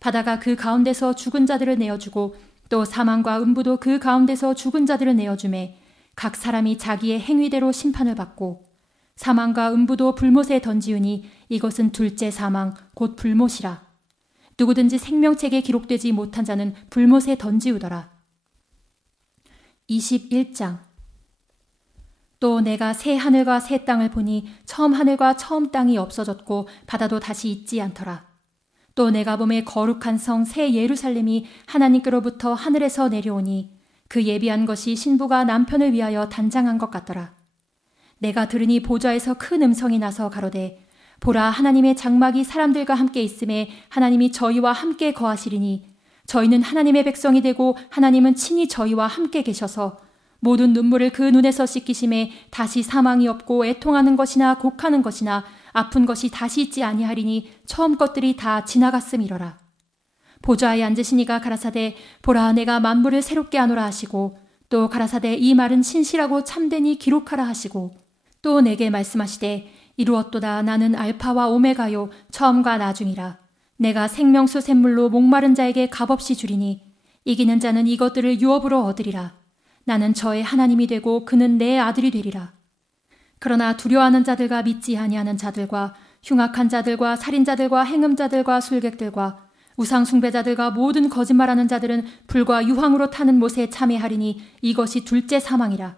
바다가 그 가운데서 죽은 자들을 내어주고 또 사망과 음부도 그 가운데서 죽은 자들을 내어주매 각 사람이 자기의 행위대로 심판을 받고 사망과 음부도 불못에 던지우니 이것은 둘째 사망 곧 불못이라. 누구든지 생명책에 기록되지 못한 자는 불못에 던지우더라. 21장. 또 내가 새 하늘과 새 땅을 보니 처음 하늘과 처음 땅이 없어졌고 바다도 다시 있지 않더라. 또 내가 보매 거룩한 성 새 예루살렘이 하나님께로부터 하늘에서 내려오니 그 예비한 것이 신부가 남편을 위하여 단장한 것 같더라. 내가 들으니 보좌에서 큰 음성이 나서 가로되 보라 하나님의 장막이 사람들과 함께 있음에 하나님이 저희와 함께 거하시리니 저희는 하나님의 백성이 되고 하나님은 친히 저희와 함께 계셔서 모든 눈물을 그 눈에서 씻기심에 다시 사망이 없고 애통하는 것이나 곡하는 것이나 아픈 것이 다시 있지 아니하리니 처음 것들이 다 지나갔음이러라. 보좌에 앉으신 이가 가라사대 보라 내가 만물을 새롭게 하노라 하시고 또 가라사대 이 말은 신실하고 참되니 기록하라 하시고 또 내게 말씀하시되 이루었도다 나는 알파와 오메가요 처음과 나중이라. 내가 생명수 샘물로 목마른 자에게 값없이 주리니 이기는 자는 이것들을 유업으로 얻으리라. 나는 저의 하나님이 되고 그는 내 아들이 되리라. 그러나 두려워하는 자들과 믿지 아니하는 자들과 흉악한 자들과 살인자들과 행음자들과 술객들과 우상숭배자들과 모든 거짓말하는 자들은 불과 유황으로 타는 못에 참여하리니 이것이 둘째 사망이라.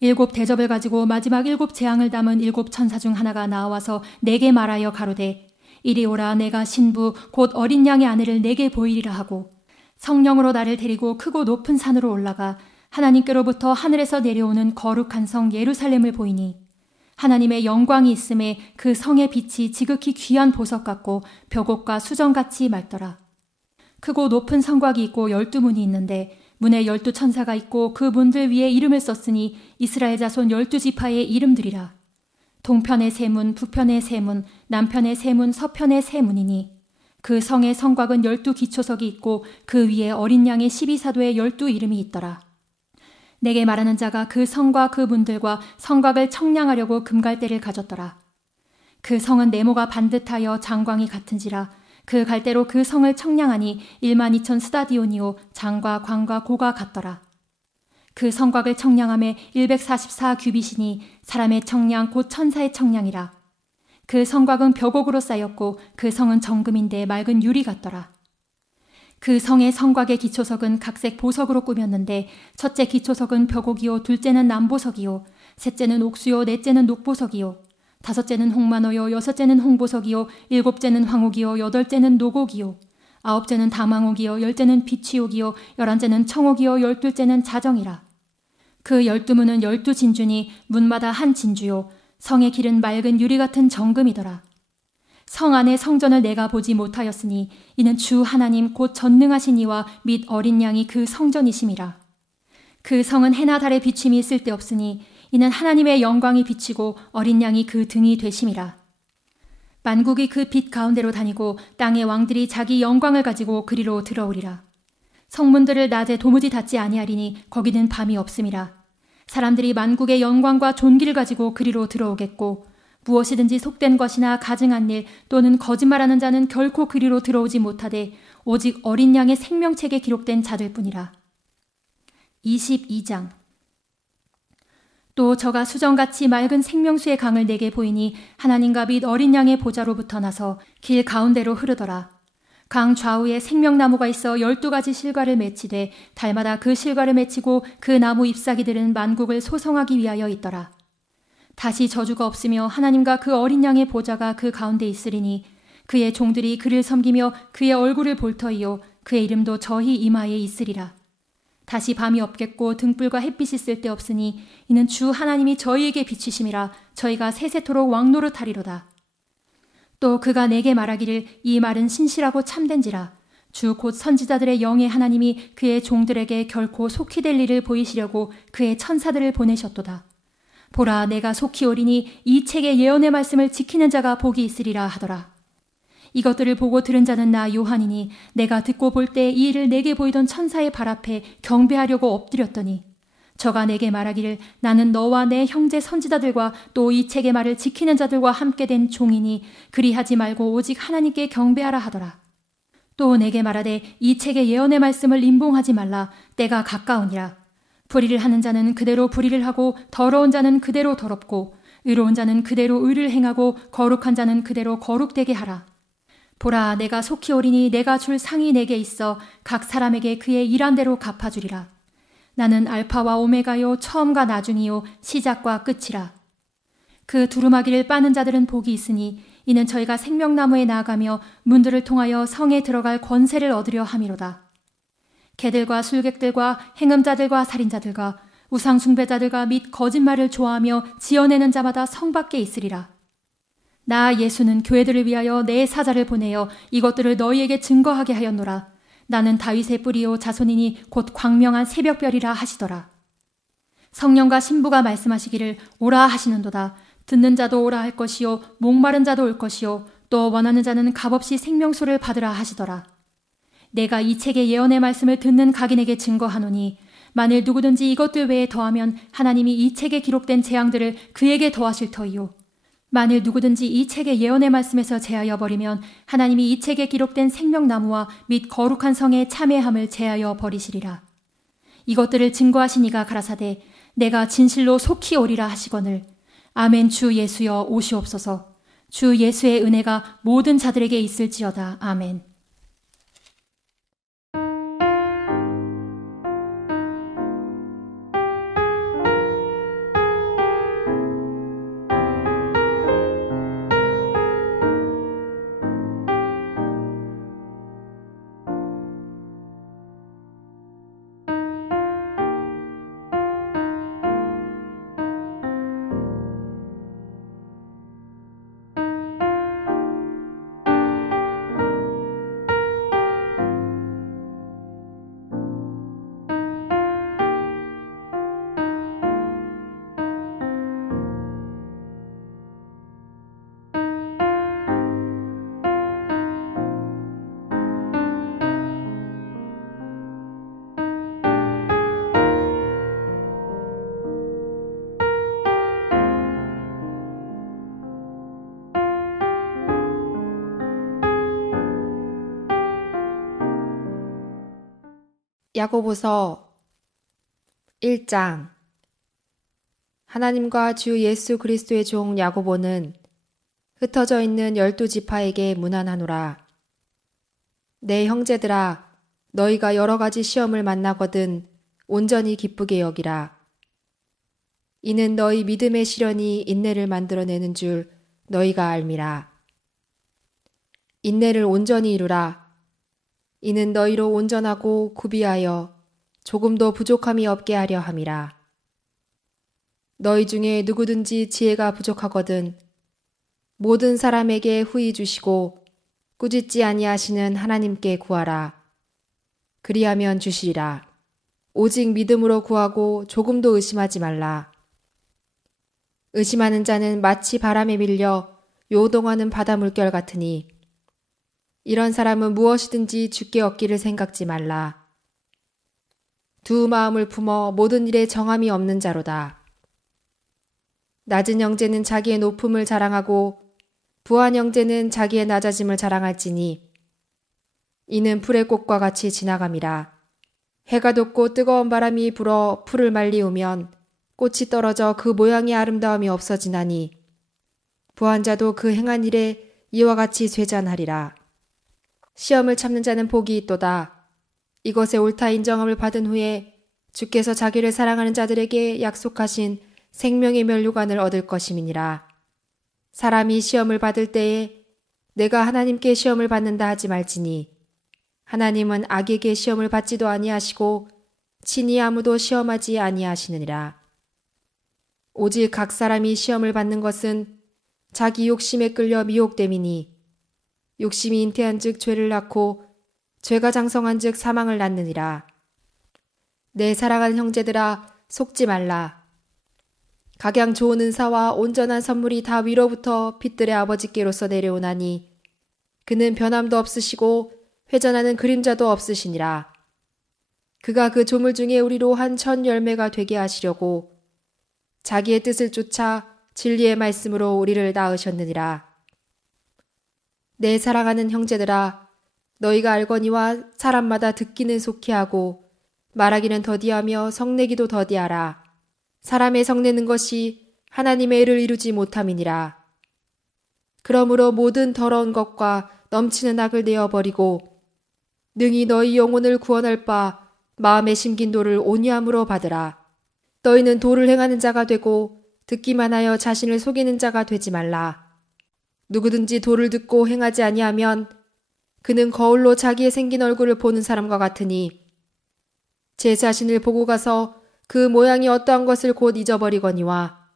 7 대접을 가지고 마지막 7 재앙을 담은 7 천사 중 하나가 나와서 내게 말하여 가로되 이리 오라 내가 신부 곧 어린 양의 아내를 내게 보이리라 하고 성령으로 나를 데리고 크고 높은 산으로 올라가 하나님께로부터 하늘에서 내려오는 거룩한 성 예루살렘을 보이니 하나님의 영광이 있음에 그 성의 빛이 지극히 귀한 보석 같고 벽옥과 수정같이 맑더라. 크고 높은 성곽이 있고 12문이 있는데 문에 12 천사가 있고 그 문들 위에 이름을 썼으니 이스라엘 자손 12지파의 이름들이라. 동편의 세 문, 북편의 세 문, 남편의 세 문, 서편의 세 문이니 그 성의 성곽은 12 기초석이 있고 그 위에 어린 양의 12사도의 12 이름이 있더라. 내게 말하는 자가 그 성과 그 문들과 성곽을 청량하려고 금갈대를 가졌더라. 그 성은 네모가 반듯하여 장광이 같은지라 그 갈대로 그 성을 청량하니 12,000 스타디오니오 장과 광과 고가 같더라. 그 성곽을 청량함에 144 규빗이니 사람의 청량 곧 천사의 청량이라. 그 성곽은 벽옥으로 쌓였고 그 성은 정금인데 맑은 유리 같더라. 그 성의 성곽의 기초석은 각색 보석으로 꾸몄는데 첫째 기초석은 벽옥이요 둘째는 남보석이요 셋째는 옥수요 넷째는 녹보석이요 다섯째는 홍만호요 여섯째는 홍보석이요 일곱째는 황옥이요 여덟째는 노곡이요 아홉째는 담황옥이요 열째는 비취옥이요 열한째는 청옥이요 열둘째는 자정이라. 그 12문은 12진주니 문마다 한 진주요 성의 길은 맑은 유리 같은 정금이더라. 성 안의 성전을 내가 보지 못하였으니 이는 주 하나님 곧 전능하신 이와 및 어린 양이 그 성전이심이라. 그 성은 해나 달의 비침이 쓸데없으니 이는 하나님의 영광이 비치고 어린 양이 그 등이 되심이라. 만국이 그 빛 가운데로 다니고 땅의 왕들이 자기 영광을 가지고 그리로 들어오리라. 성문들을 낮에 도무지 닫지 아니하리니 거기는 밤이 없음이라. 사람들이 만국의 영광과 존귀를 가지고 그리로 들어오겠고 무엇이든지 속된 것이나 가증한 일 또는 거짓말하는 자는 결코 그리로 들어오지 못하되 오직 어린 양의 생명책에 기록된 자들뿐이라. 22장. 또 저가 수정같이 맑은 생명수의 강을 내게 보이니 하나님과 및 어린 양의 보좌로부터 나서 길 가운데로 흐르더라. 강 좌우에 생명나무가 있어 12가지 실과를 맺히되 달마다 그 실과를 맺히고 그 나무 잎사귀들은 만국을 소성하기 위하여 있더라. 다시 저주가 없으며 하나님과 그 어린 양의 보좌가 그 가운데 있으리니 그의 종들이 그를 섬기며 그의 얼굴을 볼 터이요 그의 이름도 저희 이마에 있으리라. 다시 밤이 없겠고 등불과 햇빛이 쓸데없으니 이는 주 하나님이 저희에게 비치심이라. 저희가 세세토록 왕노릇하리로다. 또 그가 내게 말하기를 이 말은 신실하고 참된지라. 주 곧 선지자들의 영의 하나님이 그의 종들에게 결코 속히 될 일을 보이시려고 그의 천사들을 보내셨도다. 보라, 내가 속히 오리니 이 책의 예언의 말씀을 지키는 자가 복이 있으리라 하더라. 이것들을 보고 들은 자는 나 요한이니 내가 듣고 볼 때 이 일을 내게 보이던 천사의 발 앞에 경배하려고 엎드렸더니 저가 내게 말하기를 나는 너와 내 형제 선지자들과 또 이 책의 말을 지키는 자들과 함께 된 종이니 그리하지 말고 오직 하나님께 경배하라 하더라. 또 내게 말하되 이 책의 예언의 말씀을 임봉하지 말라. 때가 가까우니라. 불의를 하는 자는 그대로 불의를 하고 더러운 자는 그대로 더럽고 의로운 자는 그대로 의를 행하고 거룩한 자는 그대로 거룩되게 하라. 보라, 내가 속히 오리니 내가 줄 상이 내게 있어 각 사람에게 그의 일한 대로 갚아주리라. 나는 알파와 오메가요 처음과 나중이요 시작과 끝이라. 그 두루마기를 빠는 자들은 복이 있으니 이는 저희가 생명나무에 나아가며 문들을 통하여 성에 들어갈 권세를 얻으려 함이로다. 개들과 술객들과 행음자들과 살인자들과 우상숭배자들과 및 거짓말을 좋아하며 지어내는 자마다 성 밖에 있으리라. 나 예수는 교회들을 위하여 내 사자를 보내어 이것들을 너희에게 증거하게 하였노라. 나는 다윗의 뿌리요 자손이니 곧 광명한 새벽별이라 하시더라. 성령과 신부가 말씀하시기를 오라 하시는도다. 듣는 자도 오라 할 것이요 목마른 자도 올 것이요 또 원하는 자는 값없이 생명수를 받으라 하시더라. 내가 이 책의 예언의 말씀을 듣는 각인에게 증거하노니 만일 누구든지 이것들 외에 더하면 하나님이 이 책에 기록된 재앙들을 그에게 더하실 터이요 만일 누구든지 이 책의 예언의 말씀에서 제하여 버리면 하나님이 이 책에 기록된 생명나무와 및 거룩한 성의 참회함을 제하여 버리시리라. 이것들을 증거하신 이가 가라사대 내가 진실로 속히 오리라 하시거늘 아멘. 주 예수여 오시옵소서. 주 예수의 은혜가 모든 자들에게 있을지어다. 아멘. 야고보서 1장. 하나님과 주 예수 그리스도의 종 야고보는 흩어져 있는 12지파에게 문안하노라. 내 형제들아, 너희가 여러 가지 시험을 만나거든 온전히 기쁘게 여기라. 이는 너희 믿음의 시련이 인내를 만들어내는 줄 너희가 알미라. 인내를 온전히 이루라. 이는 너희로 온전하고 구비하여 조금도 부족함이 없게 하려 함이라. 너희 중에 누구든지 지혜가 부족하거든 모든 사람에게 후히 주시고 꾸짖지 아니하시는 하나님께 구하라. 그리하면 주시리라. 오직 믿음으로 구하고 조금도 의심하지 말라. 의심하는 자는 마치 바람에 밀려 요동하는 바다 물결 같으니 이런 사람은 무엇이든지 주께 얻기를 생각지 말라. 두 마음을 품어 모든 일에 정함이 없는 자로다. 낮은 형제는 자기의 높음을 자랑하고 부한 형제는 자기의 낮아짐을 자랑할지니 이는 풀의 꽃과 같이 지나감이라. 해가 돋고 뜨거운 바람이 불어 풀을 말리우면 꽃이 떨어져 그 모양의 아름다움이 없어지나니 부한 자도 그 행한 일에 이와 같이 쇠잔하리라. 시험을 참는 자는 복이 있도다. 이것에 옳다 인정함을 받은 후에 주께서 자기를 사랑하는 자들에게 약속하신 생명의 면류관을 얻을 것임이니라. 사람이 시험을 받을 때에 내가 하나님께 시험을 받는다 하지 말지니 하나님은 악에게 시험을 받지도 아니하시고 친히 아무도 시험하지 아니하시느니라. 오직 각 사람이 시험을 받는 것은 자기 욕심에 끌려 미혹됨이니 욕심이 잉태한즉 죄를 낳고 죄가 장성한즉 사망을 낳느니라. 내 사랑하는 형제들아, 속지 말라. 각양 좋은 은사와 온전한 선물이 다 위로부터 빛들의 아버지께로서 내려오나니 그는 변함도 없으시고 회전하는 그림자도 없으시니라. 그가 그 조물 중에 우리로 한 천 열매가 되게 하시려고 자기의 뜻을 쫓아 진리의 말씀으로 우리를 낳으셨느니라. 내 사랑하는 형제들아, 너희가 알거니와 사람마다 듣기는 속히 하고 말하기는 더디하며 성내기도 더디하라. 사람의 성내는 것이 하나님의 의를 이루지 못함이니라. 그러므로 모든 더러운 것과 넘치는 악을 내어버리고 능히 너희 영혼을 구원할 바 마음에 심긴 도를 온유함으로 받으라. 너희는 도를 행하는 자가 되고 듣기만 하여 자신을 속이는 자가 되지 말라. 누구든지 도를 듣고 행하지 아니하면 그는 거울로 자기의 생긴 얼굴을 보는 사람과 같으니 제 자신을 보고 가서 그 모양이 어떠한 것을 곧 잊어버리거니와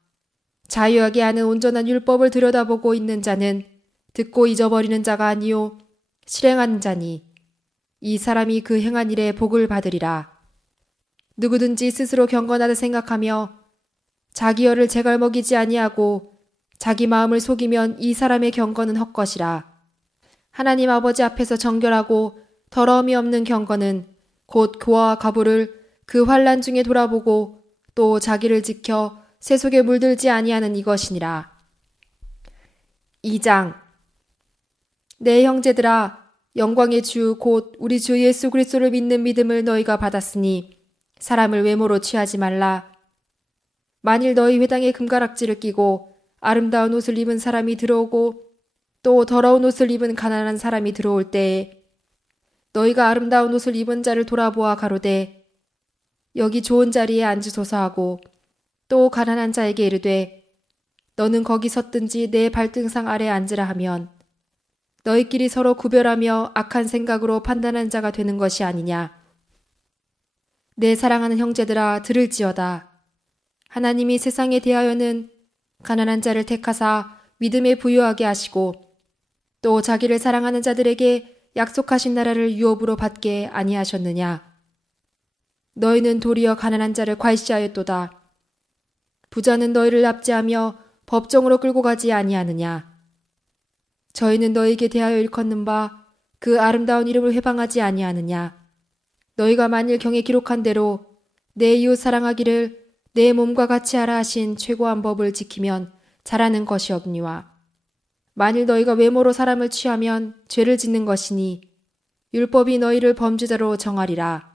자유하게 하는 온전한 율법을 들여다보고 있는 자는 듣고 잊어버리는 자가 아니요 실행하는 자니 이 사람이 그 행한 일에 복을 받으리라. 누구든지 스스로 경건하다 생각하며 자기 열을 제갈먹이지 아니하고 자기 마음을 속이면 이 사람의 경건은 헛것이라. 하나님 아버지 앞에서 정결하고 더러움이 없는 경건은 곧 그와 가부를 그 환난 중에 돌아보고 또 자기를 지켜 새 속에 물들지 아니하는 이것이니라. 2장. 내 형제들아, 영광의 주 곧 우리 주 예수 그리스도를 믿는 믿음을 너희가 받았으니 사람을 외모로 취하지 말라. 만일 너희 회당에 금가락지를 끼고 아름다운 옷을 입은 사람이 들어오고 또 더러운 옷을 입은 가난한 사람이 들어올 때에 너희가 아름다운 옷을 입은 자를 돌아보아 가로되 여기 좋은 자리에 앉으소서 하고 또 가난한 자에게 이르되 너는 거기 섰든지 내 발등상 아래 앉으라 하면 너희끼리 서로 구별하며 악한 생각으로 판단한 자가 되는 것이 아니냐. 내 사랑하는 형제들아, 들을지어다. 하나님이 세상에 대하여는 가난한 자를 택하사 믿음에 부유하게 하시고 또 자기를 사랑하는 자들에게 약속하신 나라를 유업으로 받게 아니하셨느냐. 너희는 도리어 가난한 자를 괄시하였도다. 부자는 너희를 납치하며 법정으로 끌고 가지 아니하느냐. 저희는 너희에게 대하여 일컫는 바 그 아름다운 이름을 회방하지 아니하느냐. 너희가 만일 경에 기록한 대로 내 이웃 사랑하기를 내 몸과 같이 하라 하신 최고한 법을 지키면 잘하는 것이 없니와. 만일 너희가 외모로 사람을 취하면 죄를 짓는 것이니 율법이 너희를 범죄자로 정하리라.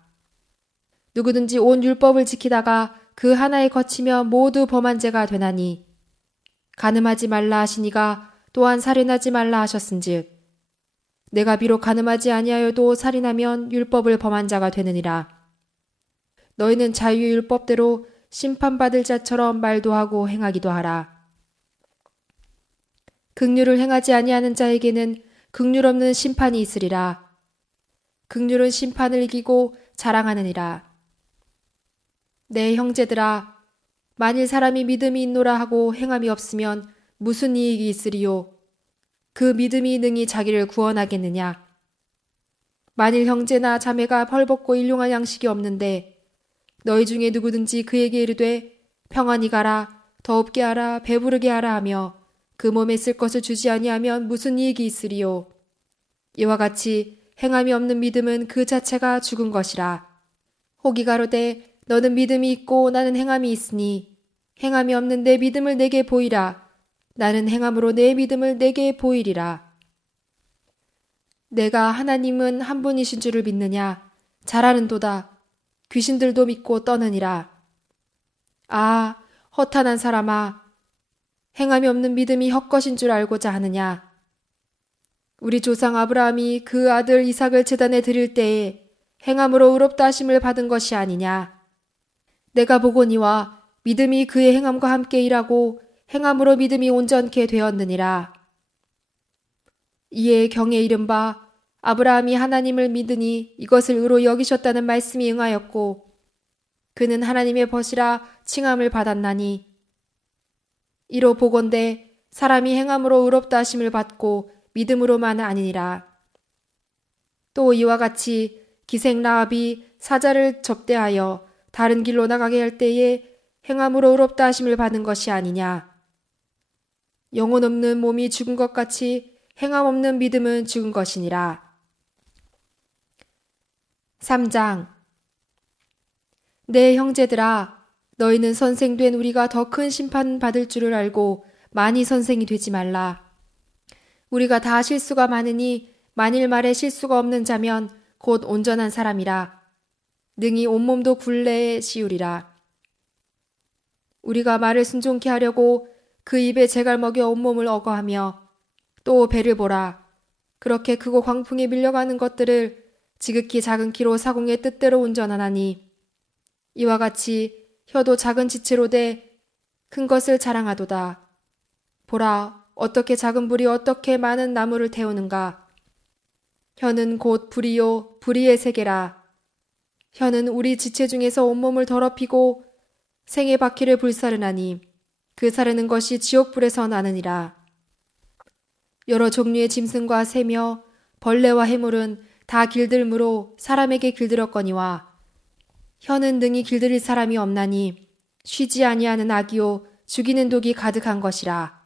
누구든지 온 율법을 지키다가 그 하나에 거치며 모두 범한 죄가 되나니 간음하지 말라 하시니가 또한 살인하지 말라 하셨은즉 내가 비록 간음하지 아니하여도 살인하면 율법을 범한 자가 되느니라. 너희는 자유의 율법대로 심판받을 자처럼 말도 하고 행하기도 하라. 긍휼을 행하지 아니하는 자에게는 긍휼 없는 심판이 있으리라. 긍휼은 심판을 이기고 자랑하느니라. 내 형제들아, 만일 사람이 믿음이 있노라 하고 행함이 없으면 무슨 이익이 있으리요? 그 믿음이 능히 자기를 구원하겠느냐? 만일 형제나 자매가 벌벗고 일용할 양식이 없는데 너희 중에 누구든지 그에게 이르되 평안히 가라, 더웁게 하라, 배부르게 하라 하며 그 몸에 쓸 것을 주지 아니하면 무슨 이익이 있으리요? 이와 같이 행함이 없는 믿음은 그 자체가 죽은 것이라. 혹이 가로되 너는 믿음이 있고 나는 행함이 있으니 행함이 없는 내 믿음을 내게 보이라. 나는 행함으로 내 믿음을 내게 보이리라. 내가 하나님은 한 분이신 줄을 믿느냐? 잘하는도다. 귀신들도 믿고 떠느니라. 아, 허탄한 사람아, 행함이 없는 믿음이 헛것인 줄 알고자 하느냐? 우리 조상 아브라함이 그 아들 이삭을 제단에 드릴 때에 행함으로 의롭다 하심을 받은 것이 아니냐? 내가 보거니와 믿음이 그의 행함과 함께 일하고 행함으로 믿음이 온전케 되었느니라. 이에 경에 이른바 아브라함이 하나님을 믿으니 이것을 의로 여기셨다는 말씀이 응하였고 그는 하나님의 벗이라 칭함을 받았나니 이로 보건대 사람이 행함으로 의롭다 하심을 받고 믿음으로만 아니니라. 또 이와 같이 기생 라합이 사자를 접대하여 다른 길로 나가게 할 때에 행함으로 의롭다 하심을 받은 것이 아니냐. 영혼 없는 몸이 죽은 것 같이 행함 없는 믿음은 죽은 것이니라. 3장. 내 형제들아, 너희는 선생된 우리가 더 큰 심판 받을 줄을 알고 많이 선생이 되지 말라. 우리가 다 실수가 많으니 만일 말에 실수가 없는 자면 곧 온전한 사람이라. 능히 온몸도 굴레에 씌우리라. 우리가 말을 순종케 하려고 그 입에 재갈 먹여 온몸을 억어하며 또 배를 보라. 그렇게 크고 광풍에 밀려가는 것들을 지극히 작은 키로 사공의 뜻대로 운전하나니 이와 같이 혀도 작은 지체로 돼 큰 것을 자랑하도다. 보라, 어떻게 작은 불이 어떻게 많은 나무를 태우는가. 혀는 곧 불이요 불의의 세계라. 혀는 우리 지체 중에서 온몸을 더럽히고 생의 바퀴를 불사르나니 그 사르는 것이 지옥불에서 나느니라. 여러 종류의 짐승과 새며 벌레와 해물은 다 길들므로 사람에게 길들었거니와 혀는 능히 길들일 사람이 없나니 쉬지 아니하는 악이요 죽이는 독이 가득한 것이라.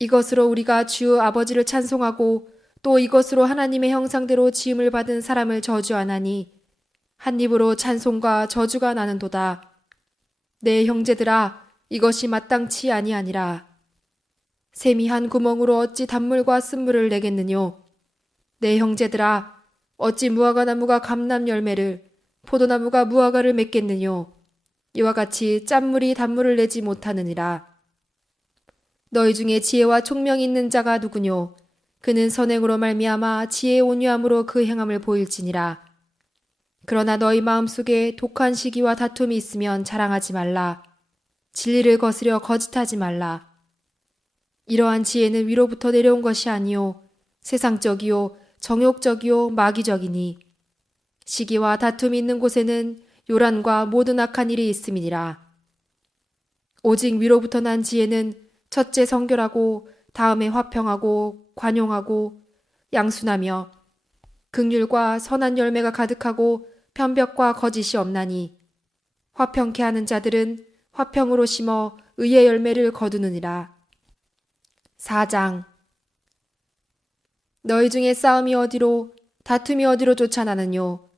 이것으로 우리가 주 아버지를 찬송하고 또 이것으로 하나님의 형상대로 지음을 받은 사람을 저주하나니 한 입으로 찬송과 저주가 나는도다. 내 형제들아, 이것이 마땅치 아니하니라. 샘이 한 구멍으로 어찌 단물과 쓴물을 내겠느뇨. 내 형제들아, 어찌 무화과 나무가 감람 열매를 포도나무가 무화과를 맺겠느뇨. 이와 같이 짠물이 단물을 내지 못하느니라. 너희 중에 지혜와 총명이 있는 자가 누구뇨. 그는 선행으로 말미암아 지혜의 온유함으로 그 행함을 보일지니라. 그러나 너희 마음속에 독한 시기와 다툼이 있으면 자랑하지 말라. 진리를 거스려 거짓하지 말라. 이러한 지혜는 위로부터 내려온 것이 아니요 세상적이요 정욕적이요 마귀적이니 시기와 다툼이 있는 곳에는 요란과 모든 악한 일이 있음이니라. 오직 위로부터 난 지혜는 첫째 성결하고 다음에 화평하고 관용하고 양순하며 긍휼과 선한 열매가 가득하고 편벽과 거짓이 없나니 화평케 하는 자들은 화평으로 심어 의의 열매를 거두느니라. 4장. 너희 중에 싸움이 어디로 다툼이 어디로 쫓아나느뇨.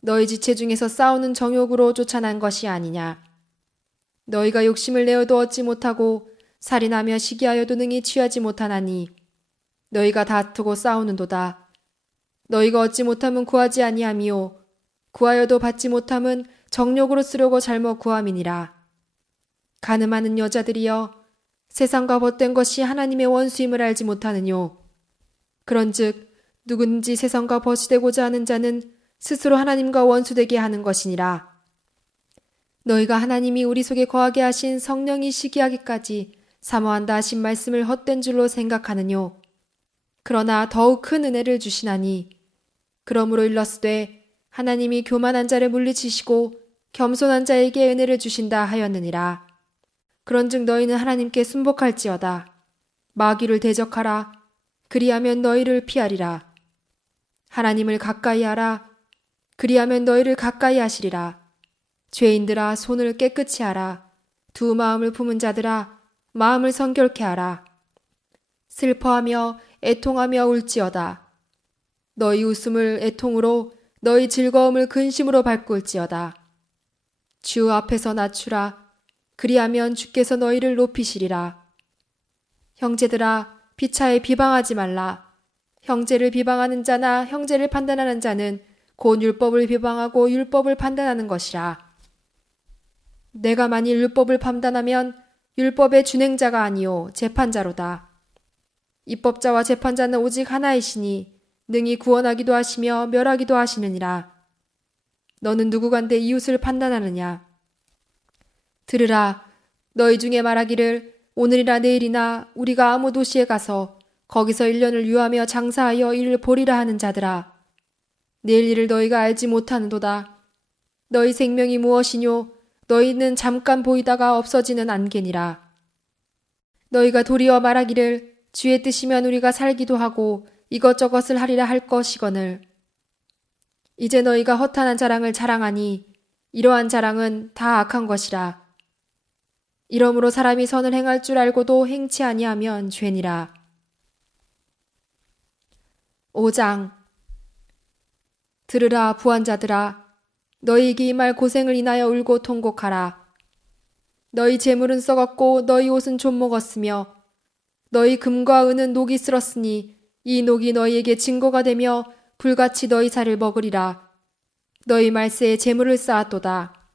너희 지체 중에서 싸우는 정욕으로 쫓아난 것이 아니냐. 너희가 욕심을 내어도 얻지 못하고 살인하며 시기하여도 능히 취하지 못하나니 너희가 다투고 싸우는도다. 너희가 얻지 못함은 구하지 아니함이요 구하여도 받지 못함은 정욕으로 쓰려고 잘못 구함이니라. 가늠하는 여자들이여, 세상과 벗된 것이 하나님의 원수임을 알지 못하느뇨. 그런즉 누구든지 세상과 벗이 되고자 하는 자는 스스로 하나님과 원수되게 하는 것이니라. 너희가 하나님이 우리 속에 거하게 하신 성령이 시기하기까지 사모한다 하신 말씀을 헛된 줄로 생각하느뇨. 그러나 더욱 큰 은혜를 주시나니 그러므로 일렀으되 하나님이 교만한 자를 물리치시고 겸손한 자에게 은혜를 주신다 하였느니라. 그런즉 너희는 하나님께 순복할지어다. 마귀를 대적하라. 그리하면 너희를 피하리라. 하나님을 가까이 하라. 그리하면 너희를 가까이 하시리라. 죄인들아, 손을 깨끗이 하라. 두 마음을 품은 자들아, 마음을 성결케 하라. 슬퍼하며 애통하며 울지어다. 너희 웃음을 애통으로, 너희 즐거움을 근심으로 바꿀지어다. 주 앞에서 낮추라. 그리하면 주께서 너희를 높이시리라. 형제들아, 피차에 비방하지 말라. 형제를 비방하는 자나 형제를 판단하는 자는 곧 율법을 비방하고 율법을 판단하는 것이라. 내가 만일 율법을 판단하면 율법의 준행자가 아니요 재판자로다. 입법자와 재판자는 오직 하나이시니 능히 구원하기도 하시며 멸하기도 하시느니라. 너는 누구간데 이웃을 판단하느냐? 들으라. 너희 중에 말하기를 오늘이나 내일이나 우리가 아무 도시에 가서 거기서 1년을 유하며 장사하여 이를 보리라 하는 자들아. 내일 일을 너희가 알지 못하는도다. 너희 생명이 무엇이뇨? 너희는 잠깐 보이다가 없어지는 안개니라. 너희가 도리어 말하기를 주의 뜻이면 우리가 살기도 하고 이것저것을 하리라 할 것이거늘. 이제 너희가 허탄한 자랑을 자랑하니 이러한 자랑은 다 악한 것이라. 이러므로 사람이 선을 행할 줄 알고도 행치 아니하면 죄니라. 5장. 들으라 부한자들아, 너희에게 이 말 고생을 인하여 울고 통곡하라. 너희 재물은 썩었고 너희 옷은 좀 먹었으며 너희 금과 은은 녹이 쓸었으니 이 녹이 너희에게 증거가 되며 불같이 너희 살을 먹으리라. 너희 말세에 재물을 쌓았도다.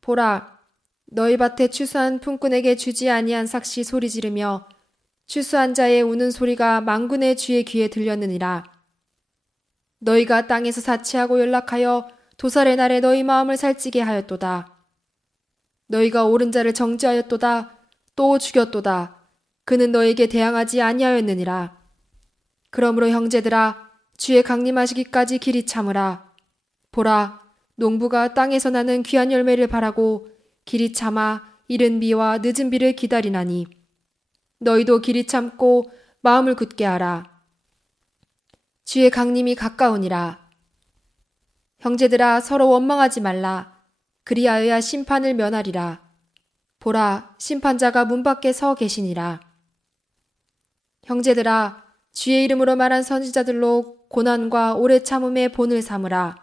보라, 너희 밭에 추수한 품꾼에게 주지 아니한 삭시 소리 지르며 추수한 자의 우는 소리가 만군의 주의 귀에 들렸느니라. 너희가 땅에서 사치하고 연락하여 도살의 날에 너희 마음을 살찌게 하였도다. 너희가 옳은 자를 정죄하였도다. 또 죽였도다. 그는 너희에게 대항하지 아니하였느니라. 그러므로 형제들아, 주의 강림하시기까지 길이 참으라. 보라, 농부가 땅에서 나는 귀한 열매를 바라고 길이 참아 이른 비와 늦은 비를 기다리나니 너희도 길이 참고 마음을 굳게 하라. 주의 강림이 가까우니라. 형제들아, 서로 원망하지 말라. 그리하여야 심판을 면하리라. 보라, 심판자가 문 밖에 서 계시니라. 형제들아, 주의 이름으로 말한 선지자들로 고난과 오래 참음의 본을 삼으라.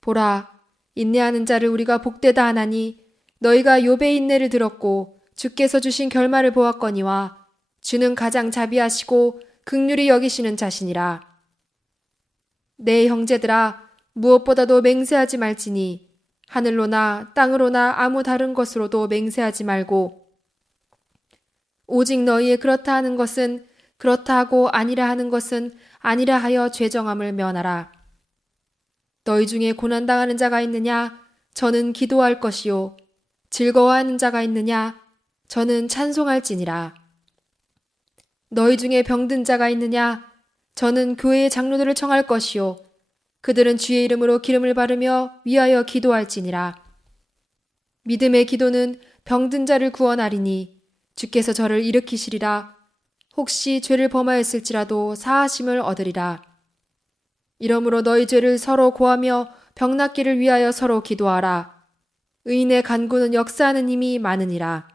보라, 인내하는 자를 우리가 복되다 하나니 너희가 욥의 인내를 들었고 주께서 주신 결말을 보았거니와 주는 가장 자비하시고 긍휼히 여기시는 자시니라. 내 형제들아, 무엇보다도 맹세하지 말지니 하늘로나 땅으로나 아무 다른 것으로도 맹세하지 말고 오직 너희의 그렇다 하는 것은 그렇다 하고 아니라 하는 것은 아니라 하여 죄정함을 면하라. 너희 중에 고난당하는 자가 있느냐? 저는 기도할 것이요. 즐거워하는 자가 있느냐? 저는 찬송할지니라. 너희 중에 병든 자가 있느냐? 저는 교회의 장로들을 청할 것이요. 그들은 주의 이름으로 기름을 바르며 위하여 기도할지니라. 믿음의 기도는 병든 자를 구원하리니 주께서 저를 일으키시리라. 혹시 죄를 범하였을지라도 사하심을 얻으리라. 이러므로 너희 죄를 서로 고하며 병 낫기를 위하여 서로 기도하라. 의인의 간구는 역사하는 힘이 많으니라.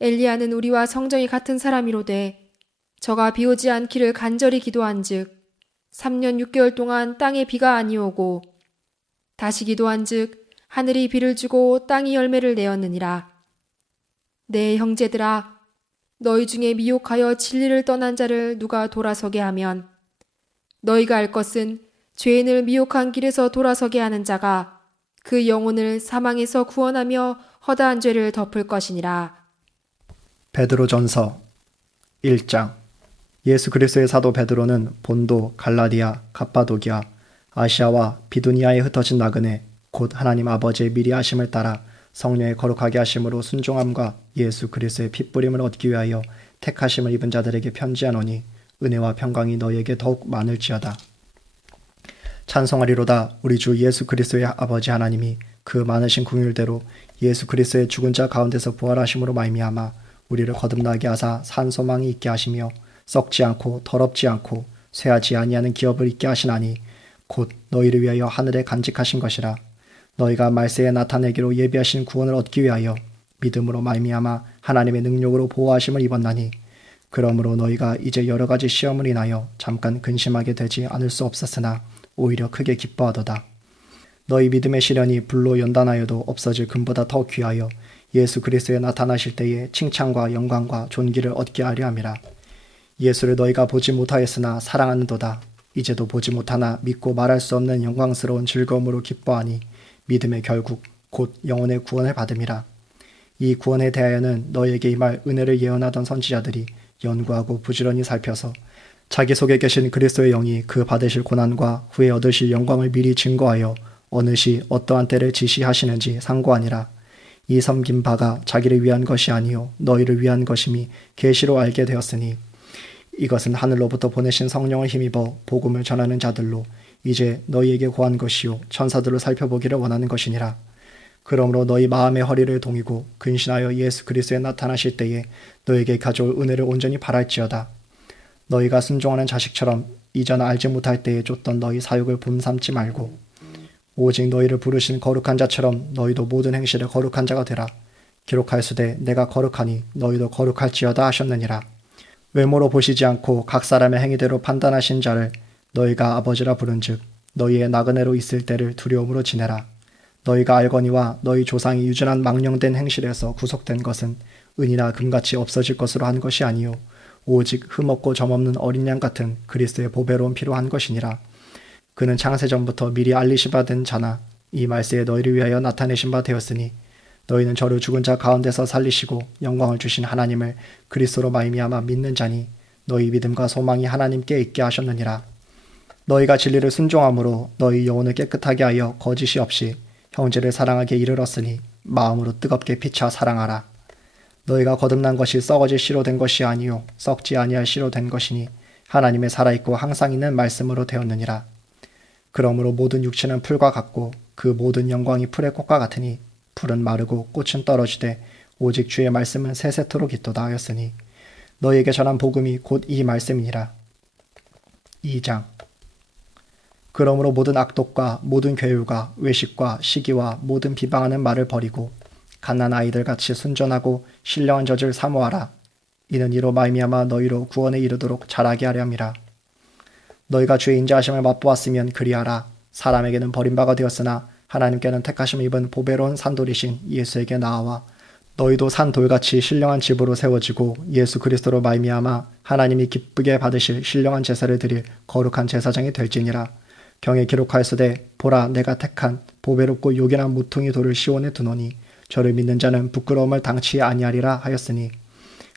엘리야는 우리와 성정이 같은 사람이로되 저가 비오지 않기를 간절히 기도한즉 3년 6개월 동안 땅에 비가 아니오고 다시 기도한즉 하늘이 비를 주고 땅이 열매를 내었느니라. 내 형제들아, 너희 중에 미혹하여 진리를 떠난 자를 누가 돌아서게 하면 너희가 알 것은 죄인을 미혹한 길에서 돌아서게 하는 자가 그 영혼을 사망에서 구원하며 허다한 죄를 덮을 것이니라. 베드로전서 1장. 예수 그리스도의 사도 베드로는 본도, 갈라디아, 갑바도기아, 아시아와 비두니아에 흩어진 나그네 곧 하나님 아버지의 미리 하심을 따라 성령의 거룩하게 하심으로 순종함과 예수 그리스도의 핏부림을 얻기 위하여 택하심을 입은 자들에게 편지하노니 은혜와 평강이 너희에게 더욱 많을지어다. 찬송하리로다. 우리 주 예수 그리스도의 아버지 하나님이 그 많으신 긍휼대로 예수 그리스도의 죽은 자 가운데서 부활하심으로 말미암아 우리를 거듭나게 하사 산 소망이 있게 하시며 썩지 않고 더럽지 않고 쇠하지 아니하는 기업을 있게 하시나니 곧 너희를 위하여 하늘에 간직하신 것이라. 너희가 말세에 나타내기로 예비하신 구원을 얻기 위하여 믿음으로 말미암아 하나님의 능력으로 보호하심을 입었나니 그러므로 너희가 이제 여러 가지 시험을 인하여 잠깐 근심하게 되지 않을 수 없었으나 오히려 크게 기뻐하도다. 너희 믿음의 시련이 불로 연단하여도 없어질 금보다 더 귀하여 예수 그리스도에 나타나실 때에 칭찬과 영광과 존귀를 얻게 하려 함이라. 예수를 너희가 보지 못하였으나 사랑하는도다. 이제도 보지 못하나 믿고 말할 수 없는 영광스러운 즐거움으로 기뻐하니 믿음의 결국 곧 영혼의 구원을 받음이라. 이 구원에 대하여는 너희에게 임할 은혜를 예언하던 선지자들이 연구하고 부지런히 살펴서 자기 속에 계신 그리스도의 영이 그 받으실 고난과 후에 얻으실 영광을 미리 증거하여 어느 시 어떠한 때를 지시하시는지 상고하니라. 이 섬긴 바가 자기를 위한 것이 아니요 너희를 위한 것임이 계시로 알게 되었으니 이것은 하늘로부터 보내신 성령을 힘입어 복음을 전하는 자들로 이제 너희에게 고한 것이요 천사들로 살펴보기를 원하는 것이니라. 그러므로 너희 마음의 허리를 동이고 근신하여 예수 그리스도에 나타나실 때에 너에게 가져올 은혜를 온전히 바랄지어다. 너희가 순종하는 자식처럼 이전 알지 못할 때에 쫓던 너희 사육을 본삼지 말고 오직 너희를 부르신 거룩한 자처럼 너희도 모든 행실에 거룩한 자가 되라. 기록할수되 내가 거룩하니 너희도 거룩할지어다 하셨느니라. 외모로 보시지 않고 각 사람의 행위대로 판단하신 자를 너희가 아버지라 부른즉 너희의 나그네로 있을 때를 두려움으로 지내라. 너희가 알거니와 너희 조상이 유전한 망령된 행실에서 구속된 것은 은이나 금같이 없어질 것으로 한 것이 아니요 오직 흠없고 점없는 어린 양 같은 그리스도의 보배로운 피로 한 것이니라. 그는 창세전부터 미리 알리시 받은 자나 이 말세에 너희를 위하여 나타내신 바 되었으니 너희는 저를 죽은 자 가운데서 살리시고 영광을 주신 하나님을 그리스도로 말미암아 믿는 자니 너희 믿음과 소망이 하나님께 있게 하셨느니라. 너희가 진리를 순종함으로 너희 영혼을 깨끗하게 하여 거짓이 없이 형제를 사랑하게 이르렀으니 마음으로 뜨겁게 피차 사랑하라. 너희가 거듭난 것이 썩어질 씨로 된 것이 아니요 썩지 아니할 씨로 된 것이니 하나님의 살아있고 항상 있는 말씀으로 되었느니라. 그러므로 모든 육체는 풀과 같고 그 모든 영광이 풀의 꽃과 같으니 풀은 마르고 꽃은 떨어지되 오직 주의 말씀은 세세토록 있도다 하였으니 너희에게 전한 복음이 곧 이 말씀이니라. 2장. 그러므로 모든 악독과 모든 괴율과 외식과 시기와 모든 비방하는 말을 버리고 갓난 아이들 같이 순전하고 신령한 젖을 사모하라. 이는 이로 말미암아 너희로 구원에 이르도록 자라게 하려 함이라. 너희가 주의 인자하심을 맛보았으면 그리하라. 사람에게는 버림바가 되었으나 하나님께는 택하심을 입은 보배로운 산돌이신 예수에게 나아와 너희도 산돌같이 신령한 집으로 세워지고 예수 그리스도로 말미암아 하나님이 기쁘게 받으실 신령한 제사를 드릴 거룩한 제사장이 될지니라. 경에 기록하였으되 보라 내가 택한 보배롭고 요긴한 모퉁이 돌을 시온에 두노니 저를 믿는 자는 부끄러움을 당치 아니하리라 하였으니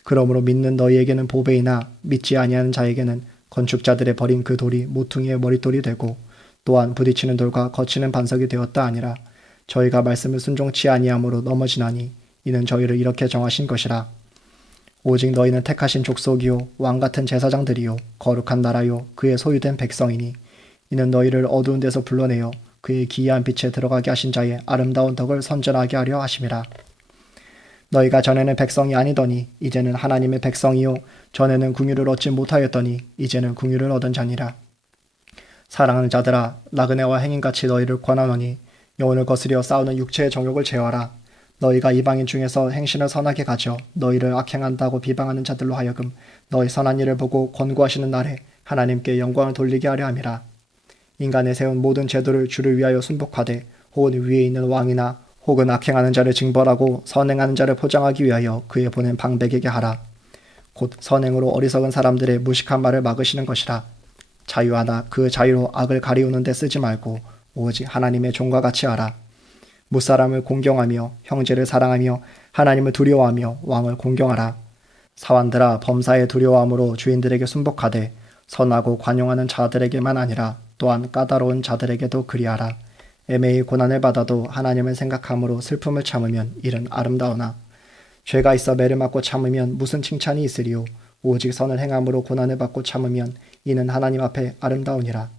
그러므로 믿는 너희에게는 보배이나 믿지 아니하는 자에게는 건축자들의 버린 그 돌이 모퉁이의 머릿돌이 되고 또한 부딪히는 돌과 거치는 반석이 되었다 아니라 저희가 말씀을 순종치 아니함으로 넘어지나니 이는 저희를 이렇게 정하신 것이라. 오직 너희는 택하신 족속이요 왕같은 제사장들이요 거룩한 나라요 그의 소유된 백성이니 이는 너희를 어두운 데서 불러내어 그의 기이한 빛에 들어가게 하신 자의 아름다운 덕을 선전하게 하려 하심이라. 너희가 전에는 백성이 아니더니 이제는 하나님의 백성이요 전에는 궁유를 얻지 못하였더니 이제는 궁유를 얻은 자니라. 사랑하는 자들아 나그네와 행인같이 너희를 권하노니 영혼을 거스려 싸우는 육체의 정욕을 제어하라. 너희가 이방인 중에서 행실을 선하게 가져 너희를 악행한다고 비방하는 자들로 하여금 너희 선한 일을 보고 권고하시는 날에 하나님께 영광을 돌리게 하려 함이라. 인간의 세운 모든 제도를 주를 위하여 순복하되 혹은 위에 있는 왕이나 혹은 악행하는 자를 징벌하고 선행하는 자를 포장하기 위하여 그의 보낸 방백에게 하라. 곧 선행으로 어리석은 사람들의 무식한 말을 막으시는 것이라. 자유하나 그 자유로 악을 가리우는 데 쓰지 말고 오직 하나님의 종과 같이 하라. 무사람을 공경하며 형제를 사랑하며 하나님을 두려워하며 왕을 공경하라. 사환들아 범사에 두려워함으로 주인들에게 순복하되 선하고 관용하는 자들에게만 아니라 또한 까다로운 자들에게도 그리하라. 애매히 고난을 받아도 하나님을 생각함으로 슬픔을 참으면 이는 아름다우나 죄가 있어 매를 맞고 참으면 무슨 칭찬이 있으리요. 오직 선을 행함으로 고난을 받고 참으면 이는 하나님 앞에 아름다우니라.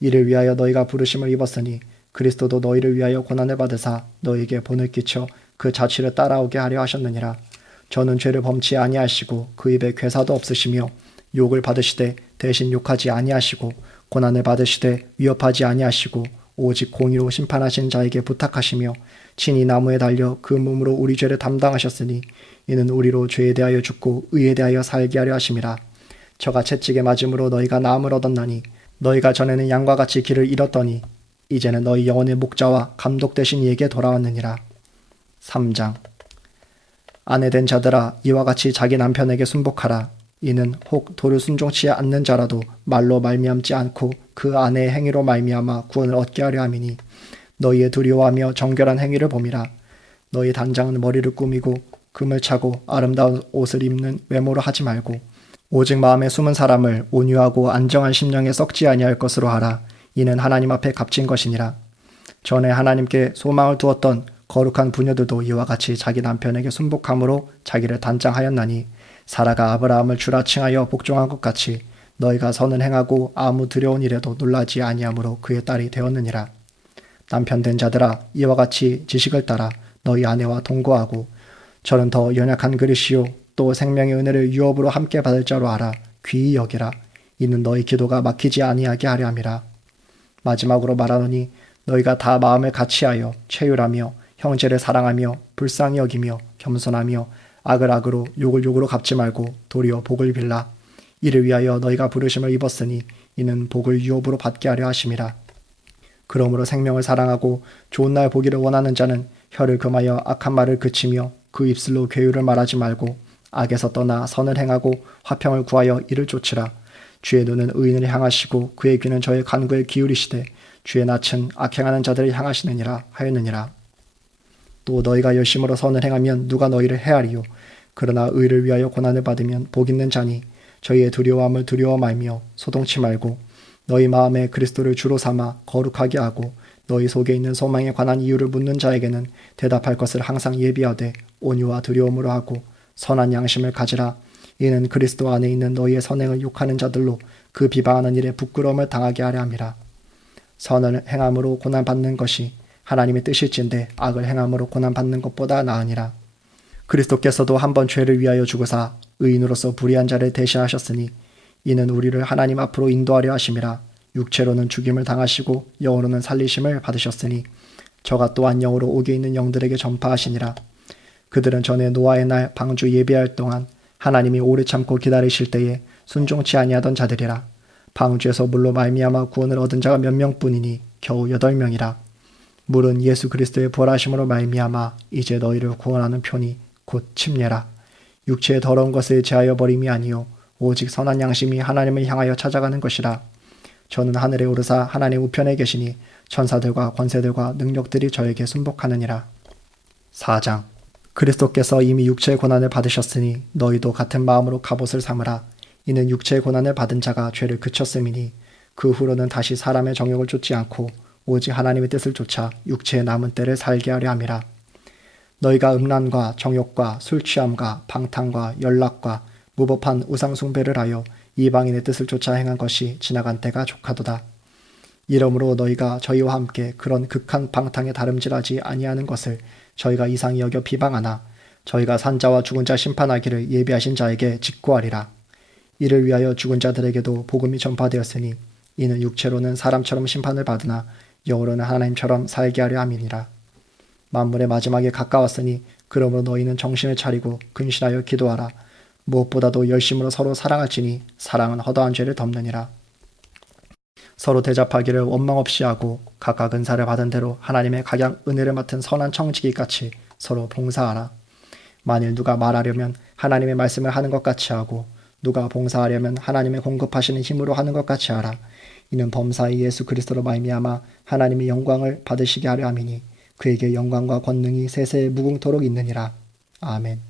이를 위하여 너희가 부르심을 입었으니 그리스도도 너희를 위하여 고난을 받으사 너희에게 본을 끼쳐 그 자취를 따라오게 하려 하셨느니라. 저는 죄를 범치 아니하시고 그 입에 괴사도 없으시며 욕을 받으시되 대신 욕하지 아니하시고 고난을 받으시되 위협하지 아니하시고 오직 공의로 심판하신 자에게 부탁하시며 친히 나무에 달려 그 몸으로 우리 죄를 담당하셨으니 이는 우리로 죄에 대하여 죽고 의에 대하여 살게 하려 하심이라. 저가 채찍에 맞음으로 너희가 나음을 얻었나니 너희가 전에는 양과 같이 길을 잃었더니 이제는 너희 영혼의 목자와 감독 되신 이에게 돌아왔느니라. 3장. 아내된 자들아 이와 같이 자기 남편에게 순복하라. 이는 혹 도를 순종치 않는 자라도 말로 말미암지 않고 그 아내의 행위로 말미암아 구원을 얻게 하려 함이니 너희의 두려워하며 정결한 행위를 봄이라. 너희 단장은 머리를 꾸미고 금을 차고 아름다운 옷을 입는 외모로 하지 말고 오직 마음에 숨은 사람을 온유하고 안정한 심령에 썩지 아니할 것으로 하라. 이는 하나님 앞에 값진 것이니라. 전에 하나님께 소망을 두었던 거룩한 부녀들도 이와 같이 자기 남편에게 순복함으로 자기를 단장하였나니 사라가 아브라함을 주라 칭하여 복종한 것 같이 너희가 선을 행하고 아무 두려운 일에도 놀라지 아니하므로 그의 딸이 되었느니라. 남편 된 자들아 이와 같이 지식을 따라 너희 아내와 동거하고 저는 더 연약한 그릇이요 또 생명의 은혜를 유업으로 함께 받을 자로 알아 귀히 여기라. 이는 너희 기도가 막히지 아니하게 하려 함이라. 마지막으로 말하노니 너희가 다 마음을 같이하여 체휼하며 형제를 사랑하며 불쌍히 여기며 겸손하며 악을 악으로 욕을 욕으로 갚지 말고 도리어 복을 빌라. 이를 위하여 너희가 부르심을 입었으니 이는 복을 유업으로 받게 하려 하심이라. 그러므로 생명을 사랑하고 좋은 날 보기를 원하는 자는 혀를 금하여 악한 말을 그치며 그 입술로 괴유를 말하지 말고 악에서 떠나 선을 행하고 화평을 구하여 이를 쫓으라. 주의 눈은 의인을 향하시고 그의 귀는 저의 간구에 기울이시되 주의 낯은 악행하는 자들을 향하시느니라 하였느니라. 또 너희가 열심으로 선을 행하면 누가 너희를 헤아리요. 그러나 의를 위하여 고난을 받으면 복 있는 자니 저희의 두려워함을 두려워 말며 소동치 말고 너희 마음에 그리스도를 주로 삼아 거룩하게 하고 너희 속에 있는 소망에 관한 이유를 묻는 자에게는 대답할 것을 항상 예비하되 온유와 두려움으로 하고 선한 양심을 가지라. 이는 그리스도 안에 있는 너희의 선행을 욕하는 자들로 그 비방하는 일에 부끄러움을 당하게 하려 함이라. 선을 행함으로 고난받는 것이 하나님의 뜻일진데 악을 행함으로 고난받는 것보다 나으니라. 그리스도께서도 한번 죄를 위하여 죽으사 의인으로서 불의한 자를 대신하셨으니 이는 우리를 하나님 앞으로 인도하려 하심이라. 육체로는 죽임을 당하시고 영으로는 살리심을 받으셨으니 저가 또한 영으로 옥에 있는 영들에게 전파하시니라. 그들은 전에 노아의 날 방주 예비할 동안 하나님이 오래 참고 기다리실 때에 순종치 아니하던 자들이라. 방주에서 물로 말미암아 구원을 얻은 자가 몇 명뿐이니 겨우 8명이라. 물은 예수 그리스도의 부활하심으로 말미암아 이제 너희를 구원하는 편이 곧 침례라. 육체의 더러운 것을 제하여 버림이 아니요 오직 선한 양심이 하나님을 향하여 찾아가는 것이라. 저는 하늘에 오르사 하나님 우편에 계시니 천사들과 권세들과 능력들이 저에게 순복하느니라. 4장. 그리스도께서 이미 육체의 고난을 받으셨으니 너희도 같은 마음으로 갑옷을 삼으라. 이는 육체의 고난을 받은 자가 죄를 그쳤음이니 그 후로는 다시 사람의 정욕을 쫓지 않고 오직 하나님의 뜻을 쫓아 육체의 남은 때를 살게 하려 함이라. 너희가 음란과 정욕과 술취함과 방탕과 연락과 무법한 우상숭배를 하여 이방인의 뜻을 쫓아 행한 것이 지나간 때가 족하도다. 이러므로 너희가 저희와 함께 그런 극한 방탕에 다름질하지 아니하는 것을 저희가 이상히 여겨 비방하나 저희가 산자와 죽은 자 심판하기를 예비하신 자에게 직고하리라. 이를 위하여 죽은 자들에게도 복음이 전파되었으니 이는 육체로는 사람처럼 심판을 받으나 영으로는 하나님처럼 살게 하려 함이니라. 만물의 마지막에 가까웠으니 그러므로 너희는 정신을 차리고 근신하여 기도하라. 무엇보다도 열심으로 서로 사랑할지니 사랑은 허다한 죄를 덮느니라. 서로 대접하기를 원망 없이 하고 각각 은사를 받은 대로 하나님의 각양 은혜를 맡은 선한 청지기같이 서로 봉사하라. 만일 누가 말하려면 하나님의 말씀을 하는 것 같이 하고 누가 봉사하려면 하나님의 공급하시는 힘으로 하는 것 같이 하라. 이는 범사의 예수 그리스도로 말미암아 하나님의 영광을 받으시게 하려 함이니 그에게 영광과 권능이 세세에 무궁토록 있느니라. 아멘.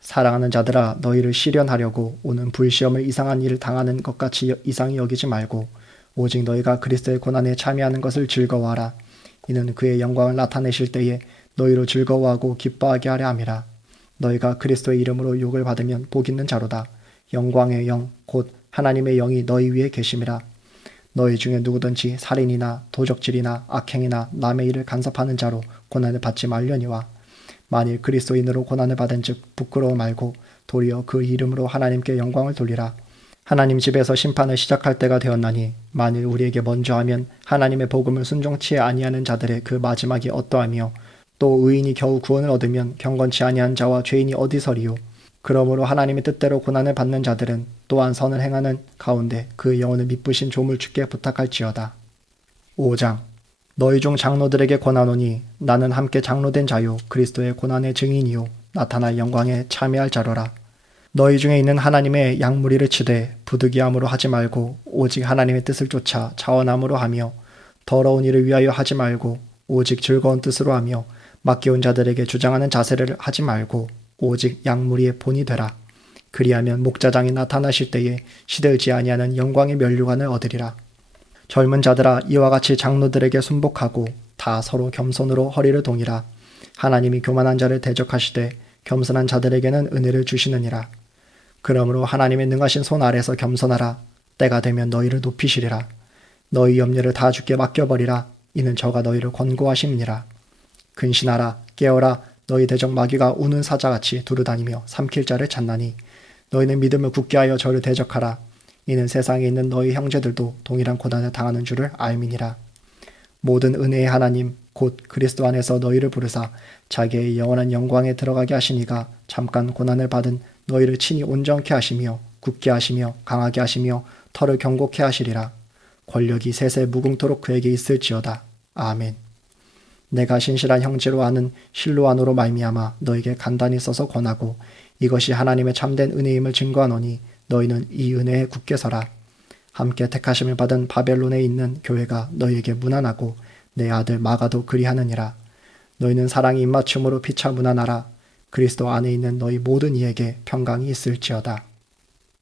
사랑하는 자들아 너희를 시련하려고 오는 불시험을 이상한 일을 당하는 것 같이 이상히 여기지 말고 오직 너희가 그리스도의 고난에 참여하는 것을 즐거워하라. 이는 그의 영광을 나타내실 때에 너희로 즐거워하고 기뻐하게 하려 함이라. 너희가 그리스도의 이름으로 욕을 받으면 복 있는 자로다. 영광의 영 곧 하나님의 영이 너희 위에 계심이라. 너희 중에 누구든지 살인이나 도적질이나 악행이나 남의 일을 간섭하는 자로 고난을 받지 말려니와 만일 그리스도인으로 고난을 받은 즉 부끄러워 말고 도리어 그 이름으로 하나님께 영광을 돌리라. 하나님 집에서 심판을 시작할 때가 되었나니 만일 우리에게 먼저 하면 하나님의 복음을 순종치 아니하는 자들의 그 마지막이 어떠하며 또 의인이 겨우 구원을 얻으면 경건치 아니한 자와 죄인이 어디서리요. 그러므로 하나님의 뜻대로 고난을 받는 자들은 또한 선을 행하는 가운데 그 영혼을 미쁘신 조물주께 부탁할지어다. 5장. 너희 중 장로들에게 권하노니 나는 함께 장로된 자요 그리스도의 고난의 증인이요 나타날 영광에 참여할 자로라. 너희 중에 있는 하나님의 양무리를 치되 부득이함으로 하지 말고 오직 하나님의 뜻을 쫓아 자원함으로 하며 더러운 일을 위하여 하지 말고 오직 즐거운 뜻으로 하며 맡겨온 자들에게 주장하는 자세를 하지 말고 오직 양무리의 본이 되라. 그리하면 목자장이 나타나실 때에 시들지 아니하는 영광의 면류관을 얻으리라. 젊은 자들아 이와 같이 장로들에게 순복하고 다 서로 겸손으로 허리를 동이라. 하나님이 교만한 자를 대적하시되 겸손한 자들에게는 은혜를 주시느니라. 그러므로 하나님의 능하신 손 아래서 겸손하라. 때가 되면 너희를 높이시리라. 너희 염려를 다 주께 맡겨버리라. 이는 저가 너희를 권고하심이니라. 근신하라. 깨어라. 너희 대적 마귀가 우는 사자같이 두루다니며 삼킬 자를 찾나니 너희는 믿음을 굳게 하여 저를 대적하라. 이는 세상에 있는 너희 형제들도 동일한 고난을 당하는 줄을 알미니라. 모든 은혜의 하나님 곧 그리스도 안에서 너희를 부르사 자기의 영원한 영광에 들어가게 하시니가 잠깐 고난을 받은 너희를 친히 온전케 하시며 굳게 하시며 강하게 하시며 털을 경고케 하시리라. 권력이 세세 무궁토록 그에게 있을지어다. 아멘. 내가 신실한 형제로 아는 실로안으로 말미암아 너에게 간단히 써서 권하고 이것이 하나님의 참된 은혜임을 증거하노니 너희는 이 은혜에 굳게 서라. 함께 택하심을 받은 바벨론에 있는 교회가 너희에게 문안하고 내 아들 마가도 그리하느니라. 너희는 사랑이 입맞춤으로 피차 문안하라. 그리스도 안에 있는 너희 모든 이에게 평강이 있을지어다.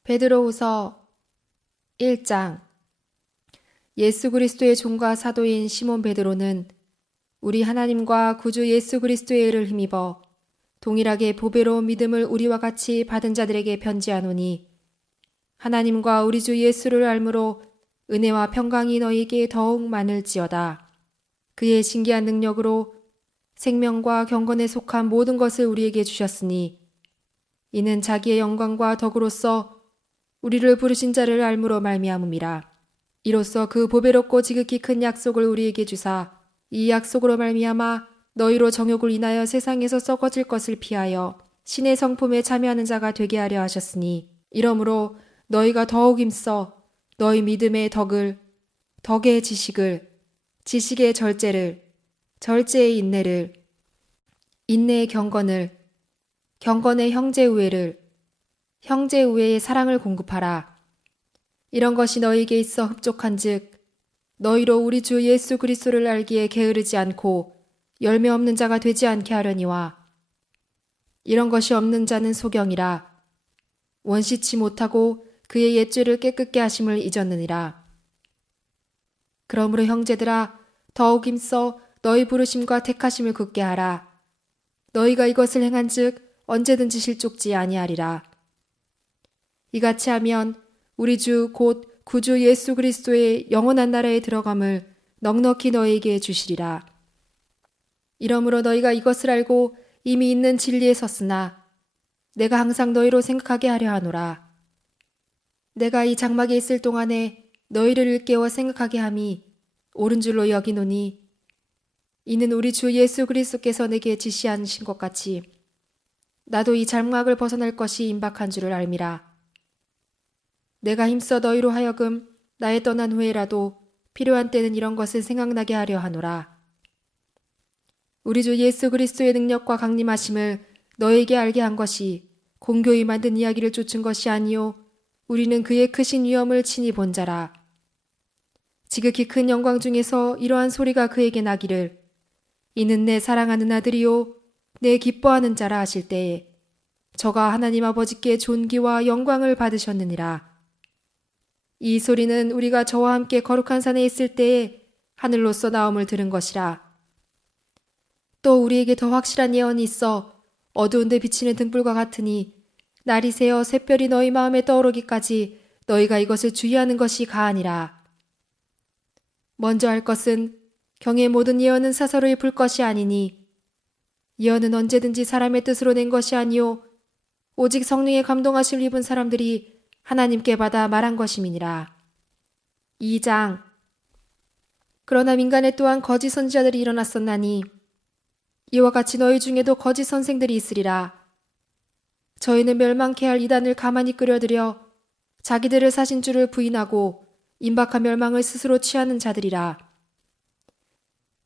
베드로후서 1장. 예수 그리스도의 종과 사도인 시몬 베드로는 우리 하나님과 구주 예수 그리스도의 의를 힘입어 동일하게 보배로운 믿음을 우리와 같이 받은 자들에게 편지하노니 하나님과 우리 주 예수를 알므로 은혜와 평강이 너희에게 더욱 많을지어다. 그의 신기한 능력으로 생명과 경건에 속한 모든 것을 우리에게 주셨으니 이는 자기의 영광과 덕으로서 우리를 부르신 자를 알므로 말미암음이라. 이로써 그 보배롭고 지극히 큰 약속을 우리에게 주사 이 약속으로 말미암아 너희로 정욕을 인하여 세상에서 썩어질 것을 피하여 신의 성품에 참여하는 자가 되게 하려 하셨으니 이러므로 너희가 더욱 힘써 너희 믿음의 덕을, 덕의 지식을, 지식의 절제를, 절제의 인내를, 인내의 경건을, 경건의 형제우애를, 형제우애의 사랑을 공급하라. 이런 것이 너희에게 있어 흡족한즉 너희로 우리 주 예수 그리스도를 알기에 게으르지 않고 열매 없는 자가 되지 않게 하려니와 이런 것이 없는 자는 소경이라 원시치 못하고 그의 옛죄를 깨끗게 하심을 잊었느니라. 그러므로 형제들아 더욱 힘써 너희 부르심과 택하심을 굳게 하라. 너희가 이것을 행한즉 언제든지 실족지 아니하리라. 이같이 하면 우리 주 곧 구주 예수 그리스도의 영원한 나라에 들어감을 넉넉히 너희에게 주시리라. 이러므로 너희가 이것을 알고 이미 있는 진리에 섰으나 내가 항상 너희로 생각하게 하려 하노라. 내가 이 장막에 있을 동안에 너희를 일깨워 생각하게 함이 옳은 줄로 여기노니 이는 우리 주 예수 그리스도께서 내게 지시하신 것 같이 나도 이 장막을 벗어날 것이 임박한 줄을 알미라. 내가 힘써 너희로 하여금 나의 떠난 후에라도 필요한 때는 이런 것을 생각나게 하려 하노라. 우리 주 예수 그리스도의 능력과 강림하심을 너에게 알게 한 것이 공교히 만든 이야기를 쫓은 것이 아니요 우리는 그의 크신 위엄을 친히 본 자라. 지극히 큰 영광 중에서 이러한 소리가 그에게 나기를 이는 내 사랑하는 아들이요 내 기뻐하는 자라 하실 때에 저가 하나님 아버지께 존귀와 영광을 받으셨느니라. 이 소리는 우리가 저와 함께 거룩한 산에 있을 때에 하늘로서 나옴을 들은 것이라. 또 우리에게 더 확실한 예언이 있어 어두운 데 비치는 등불과 같으니 날이 새어 샛별이 너희 마음에 떠오르기까지 너희가 이것을 주의하는 것이 가하니라. 먼저 할 것은 경의 모든 예언은 사사로이 불 것이 아니니 예언은 언제든지 사람의 뜻으로 낸 것이 아니요 오직 성령의 감동하심을 입은 사람들이 하나님께 받아 말한 것임이니라. 2장. 그러나 민간에 또한 거짓 선지자들이 일어났었나니 이와 같이 너희 중에도 거짓 선생들이 있으리라. 저희는 멸망케 할 이단을 가만히 끌어들여 자기들을 사신 줄을 부인하고 임박한 멸망을 스스로 취하는 자들이라.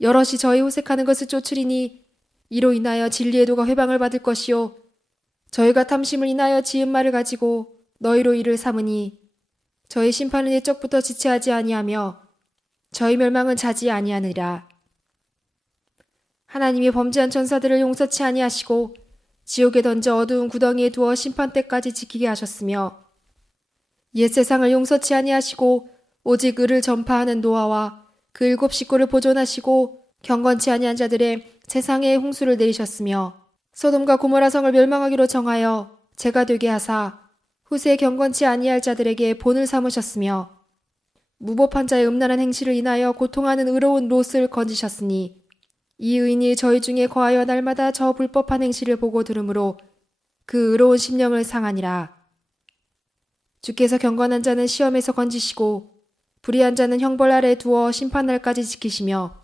여럿이 저희 호색하는 것을 쫓으리니 이로 인하여 진리의 도가 회방을 받을 것이요 저희가 탐심을 인하여 지은 말을 가지고 너희로 이를 삼으니 저희 심판은 옛적부터 지체하지 아니하며 저희 멸망은 자지 아니하느니라. 하나님이 범죄한 천사들을 용서치 아니하시고 지옥에 던져 어두운 구덩이에 두어 심판 때까지 지키게 하셨으며 옛 세상을 용서치 아니하시고 오직 의를 전파하는 노아와 그 7 식구를 보존하시고 경건치 아니한 자들의 세상에 홍수를 내리셨으며 소돔과 고모라 성을 멸망하기로 정하여 죄가 되게 하사 후세 경건치 아니할 자들에게 본을 삼으셨으며 무법한 자의 음란한 행실을 인하여 고통하는 의로운 롯을 건지셨으니 이 의인이 저희 중에 거하여 날마다 저 불법한 행실을 보고 들으므로 그 의로운 심령을 상하니라. 주께서 경건한 자는 시험에서 건지시고 불의한 자는 형벌 아래 두어 심판날까지 지키시며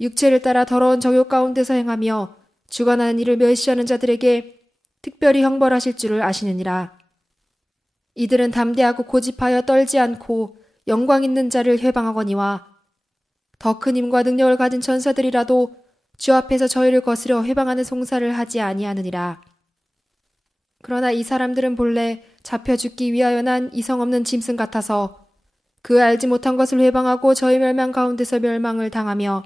육체를 따라 더러운 정욕 가운데서 행하며 주관하는 일을 멸시하는 자들에게 특별히 형벌하실 줄을 아시느니라. 이들은 담대하고 고집하여 떨지 않고 영광 있는 자를 회방하거니와 더 큰 힘과 능력을 가진 천사들이라도 주 앞에서 저희를 거스려 회방하는 송사를 하지 아니하느니라. 그러나 이 사람들은 본래 잡혀 죽기 위하여 난 이성 없는 짐승 같아서 그 알지 못한 것을 회방하고 저희 멸망 가운데서 멸망을 당하며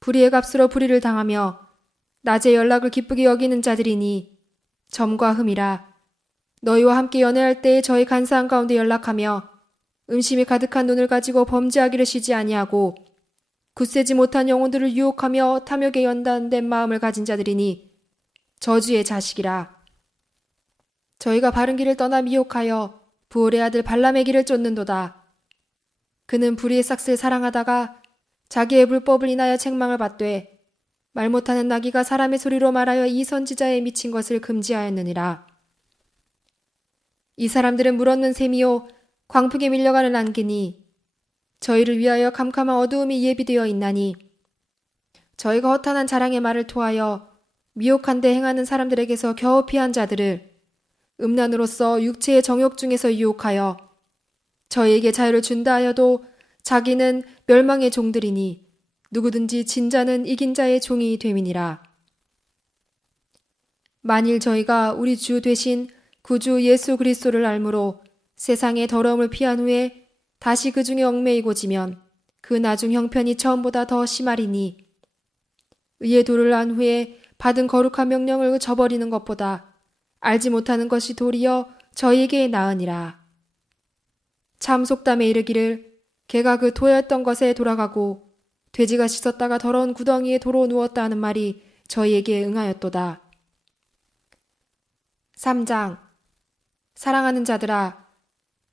불의의 값으로 불의를 당하며 낮의 연락을 기쁘게 여기는 자들이니 점과 흠이라. 너희와 함께 연애할 때에 저희 간사한 가운데 연락하며 음심이 가득한 눈을 가지고 범죄하기를 쉬지 아니하고 굳세지 못한 영혼들을 유혹하며 탐욕에 연단된 마음을 가진 자들이니 저주의 자식이라. 저희가 바른 길을 떠나 미혹하여 부올의 아들 발람의 길을 쫓는도다. 그는 불의의 싹스를 사랑하다가 자기의 불법을 인하여 책망을 받되 말 못하는 나귀가 사람의 소리로 말하여 이 선지자의 미친 것을 금지하였느니라. 이 사람들은 물없는 셈이요 광풍에 밀려가는 안개니 저희를 위하여 캄캄한 어두움이 예비되어 있나니 저희가 허탄한 자랑의 말을 토하여 미혹한 데 행하는 사람들에게서 겨우 피한 자들을 음란으로서 육체의 정욕 중에서 유혹하여 저희에게 자유를 준다 하여도 자기는 멸망의 종들이니 누구든지 진 자는 이긴 자의 종이 됨이니라. 만일 저희가 우리 주 되신 구주 예수 그리스도를 알므로 세상의 더러움을 피한 후에 다시 그 중에 얽매이고지면 그 나중 형편이 처음보다 더 심하리니 의의 도를 안 후에 받은 거룩한 명령을 저버리는 것보다 알지 못하는 것이 도리어 저희에게 나으니라. 참 속담에 이르기를 개가 그 토였던 것에 돌아가고 돼지가 씻었다가 더러운 구덩이에 도로 누웠다 하는 말이 저희에게 응하였도다. 3장. 사랑하는 자들아,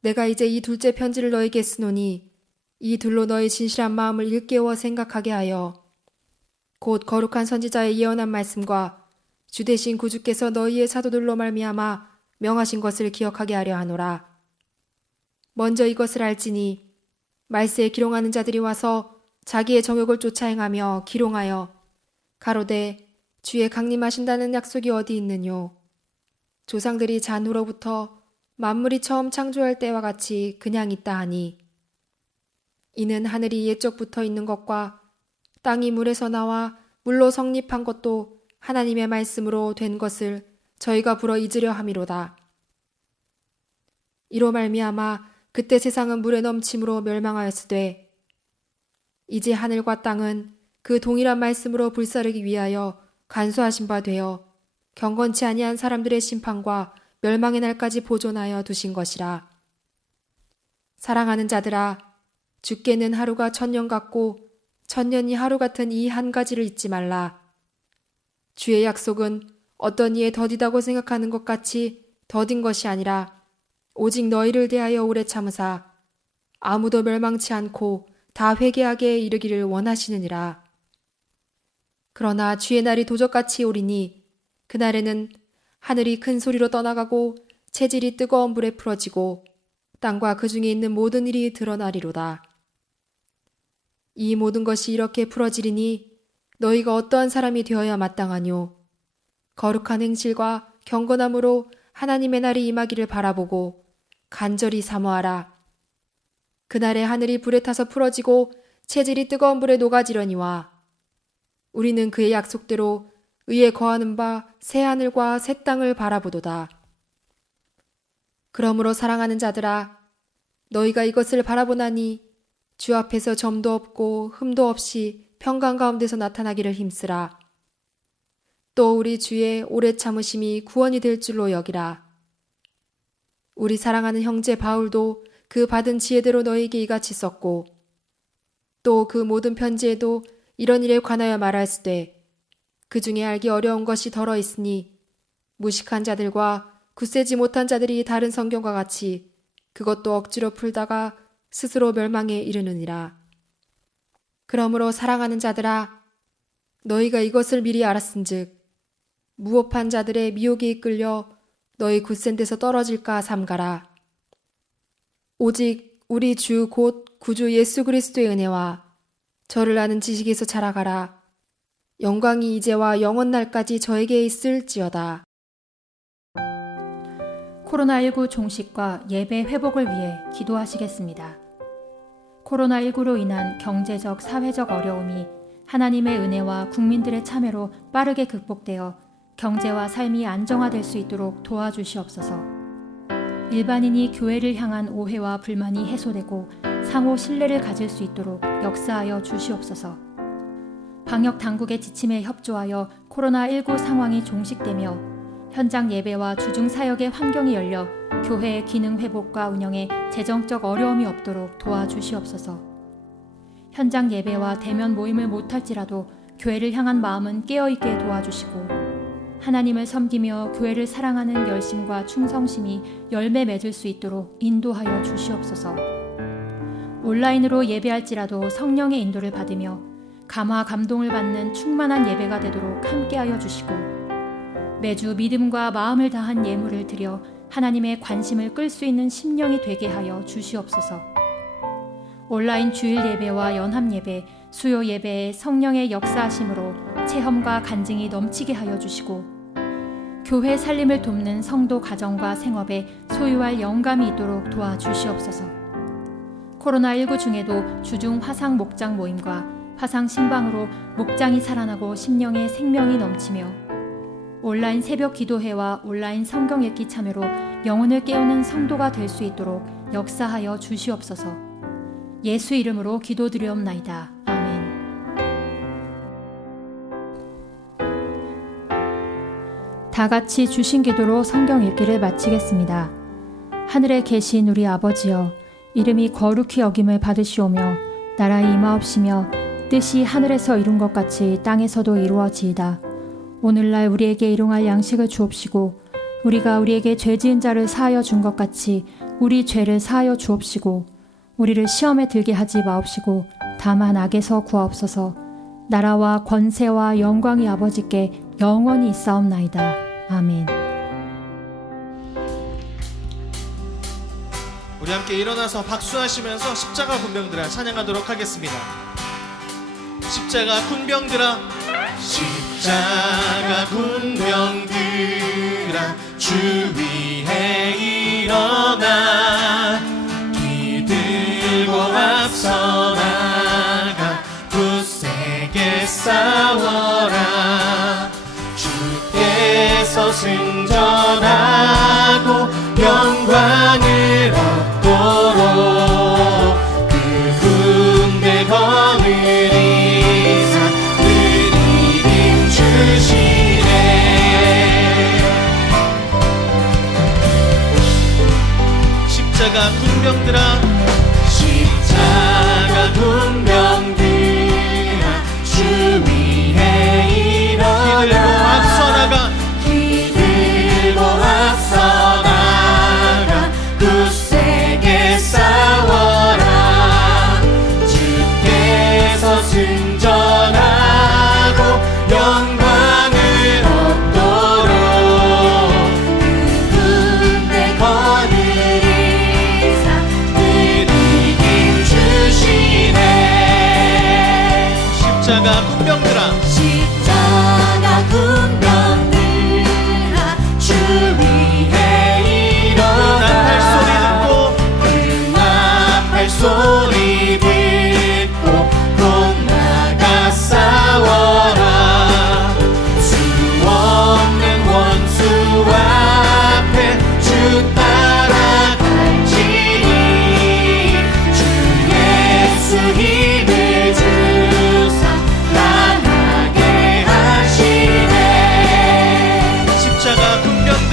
내가 이제 이 둘째 편지를 너에게 쓰노니 이 둘로 너의 진실한 마음을 일깨워 생각하게 하여 곧 거룩한 선지자의 예언한 말씀과 주 되신 구주께서 너희의 사도들로 말미암아 명하신 것을 기억하게 하려 하노라. 먼저 이것을 알지니 말세에 기롱하는 자들이 와서 자기의 정욕을 쫓아 행하며 기롱하여 가로되 주의 강림하신다는 약속이 어디 있느뇨. 조상들이 잔후로부터 만물이 처음 창조할 때와 같이 그냥 있다 하니 이는 하늘이 옛적부터 있는 것과 땅이 물에서 나와 물로 성립한 것도 하나님의 말씀으로 된 것을 저희가 불어 잊으려 함이로다. 이로 말미암아 그때 세상은 물에 넘침으로 멸망하였으되 이제 하늘과 땅은 그 동일한 말씀으로 불사르기 위하여 간수하신 바 되어 경건치 아니한 사람들의 심판과 멸망의 날까지 보존하여 두신 것이라. 사랑하는 자들아, 주께는 하루가 1000년 같고 1000년이 하루 같은 이 한 가지를 잊지 말라. 주의 약속은 어떤 이에 더디다고 생각하는 것 같이 더딘 것이 아니라 오직 너희를 대하여 오래 참으사 아무도 멸망치 않고 다 회개하게 이르기를 원하시느니라. 그러나 주의 날이 도적같이 오리니 그날에는 하늘이 큰 소리로 떠나가고 체질이 뜨거운 불에 풀어지고 땅과 그 중에 있는 모든 일이 드러나리로다. 이 모든 것이 이렇게 풀어지리니 너희가 어떠한 사람이 되어야 마땅하뇨. 거룩한 행실과 경건함으로 하나님의 날이 임하기를 바라보고 간절히 사모하라. 그날에 하늘이 불에 타서 풀어지고 체질이 뜨거운 불에 녹아지려니와 우리는 그의 약속대로 의에 거하는 바 새 하늘과 새 땅을 바라보도다. 그러므로 사랑하는 자들아, 너희가 이것을 바라보나니 주 앞에서 점도 없고 흠도 없이 평강 가운데서 나타나기를 힘쓰라. 또 우리 주의 오래 참으심이 구원이 될 줄로 여기라. 우리 사랑하는 형제 바울도 그 받은 지혜대로 너희에게 이같이 썼고 또 그 모든 편지에도 이런 일에 관하여 말할수되 그 중에 알기 어려운 것이 덜어 있으니 무식한 자들과 굳세지 못한 자들이 다른 성경과 같이 그것도 억지로 풀다가 스스로 멸망에 이르느니라. 그러므로 사랑하는 자들아, 너희가 이것을 미리 알았은즉 무업한 자들의 미혹에 이끌려 너희 굳센 데서 떨어질까 삼가라. 오직 우리 주 곧 구주 예수 그리스도의 은혜와 저를 아는 지식에서 자라가라. 영광이 이제와 영원 날까지 저에게 있을지어다. 코로나19 종식과 예배 회복을 위해 기도하시겠습니다. 코로나19로 인한 경제적, 사회적 어려움이 하나님의 은혜와 국민들의 참여로 빠르게 극복되어 경제와 삶이 안정화될 수 있도록 도와주시옵소서. 일반인이 교회를 향한 오해와 불만이 해소되고 상호 신뢰를 가질 수 있도록 역사하여 주시옵소서. 방역 당국의 지침에 협조하여 코로나19 상황이 종식되며 현장 예배와 주중 사역의 환경이 열려 교회의 기능 회복과 운영에 재정적 어려움이 없도록 도와주시옵소서. 현장 예배와 대면 모임을 못할지라도 교회를 향한 마음은 깨어있게 도와주시고 하나님을 섬기며 교회를 사랑하는 열심과 충성심이 열매 맺을 수 있도록 인도하여 주시옵소서. 온라인으로 예배할지라도 성령의 인도를 받으며 감화 감동을 받는 충만한 예배가 되도록 함께하여 주시고 매주 믿음과 마음을 다한 예물을 드려 하나님의 관심을 끌 수 있는 심령이 되게 하여 주시옵소서. 온라인 주일 예배와 연합 예배, 수요 예배에 성령의 역사하심으로 체험과 간증이 넘치게 하여 주시고 교회 살림을 돕는 성도 가정과 생업에 소유할 영감이 있도록 도와주시옵소서. 코로나19 중에도 주중 화상 목장 모임과 화상 신방으로 목장이 살아나고 심령의 생명이 넘치며 온라인 새벽 기도회와 온라인 성경 읽기 참여로 영혼을 깨우는 성도가 될 수 있도록 역사하여 주시옵소서. 예수 이름으로 기도드리옵나이다. 아멘. 다 같이 주신 기도로 성경 읽기를 마치겠습니다. 하늘에 계신 우리 아버지여, 이름이 거룩히 여김을 받으시오며 나라의 임하옵시며 뜻이 하늘에서 이룬 것 같이 땅에서도 이루어지이다. 오늘날 우리에게 일용할 양식을 주옵시고 우리가 우리에게 죄 지은 자를 사하여 준 것 같이 우리 죄를 사하여 주옵시고 우리를 시험에 들게 하지 마옵시고 다만 악에서 구하옵소서. 나라와 권세와 영광이 아버지께 영원히 있사옵나이다. 아멘. 우리 함께 일어나서 박수하시면서 십자가 군병들아 찬양하도록 하겠습니다. 십자가 군병들아, 십자가 군병들아, 주 위에 일어나 기들고 앞서 나가 굳세게 싸워라. 주께서 승전하고 영광을 얻도록 그 군대 거느리사 늘 이김 주시네. 십자가 군병들아, 십자가 군병들아, 주 위에 일어나 기들고 앞서 나가 굳세게 싸워라. 주께서 승전하고 영광을 얻도록 그 군대 거느리사 늘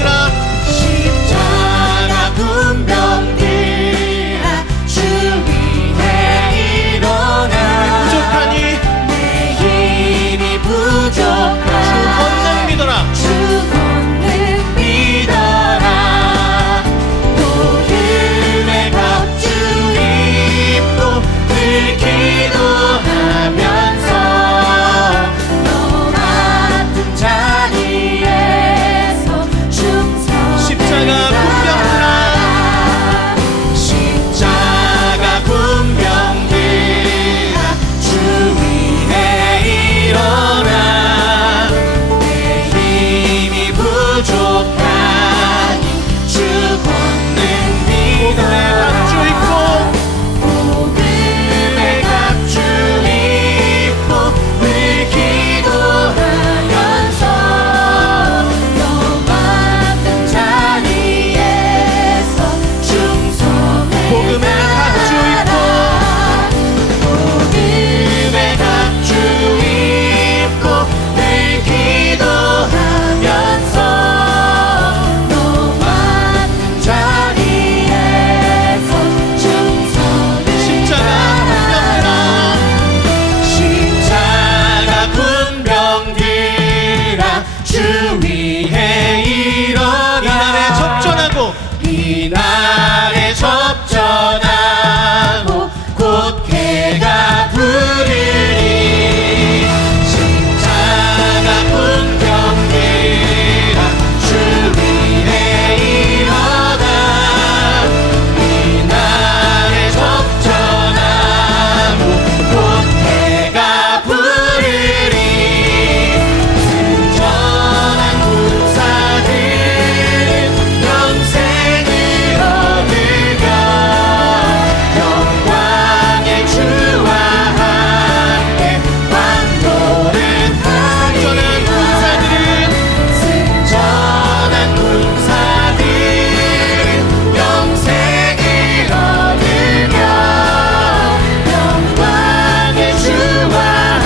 군병들아 십자가 군병들아 주 위에 일어나 부족하니 내 힘이 부족하니 주 권능 믿어라 주 권능 믿어라 복음의 갑주 입고 늘 기도하면서 너 같은 자리에서 충성 십자가 군병들아 십자가 군병들아 주 위에 일어나 내 힘이 부족하니 주 권능 믿어라 복음의 갑주 입고 늘 기도하면서 너 같은 자리에서 충성을 복음의 갑주 입고 복음의 갑주 입고 늘 기도하면서 너 같은 자리에서 충성을 십자가 군병들아 주 위에 일어나 이날에 접전하고 곧 해가 부르리 십자가 군병들아 주 위에 일어나 이날에 접전하고 곧 해가 부르리 승전한 군사들 영생을 얻으며 영광의 주와 함께 왕노릇 하리 승전한 군사들은 영생을 얻으며 영광의 주와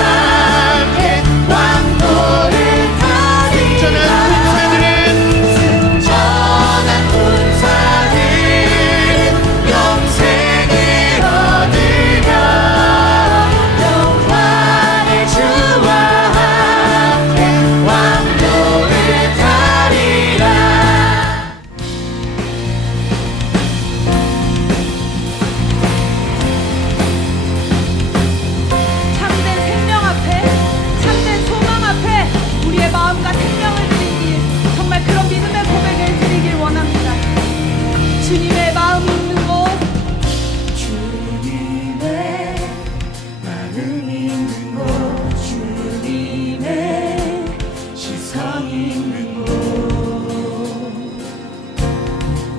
함께 왕노릇 하리 승전한 군사들은 영생을 얻으며 영광의 주와 함께 왕노릇 하리라 참된 생명 앞에, 참된 소망 앞에 우리의 마음과 생명을 드리길, 정말 그런 믿음의 고백을 드리길 원합니다. 주님의 마음 있는 곳, 주님의 마음 있는 곳 주님의 시선 있는 곳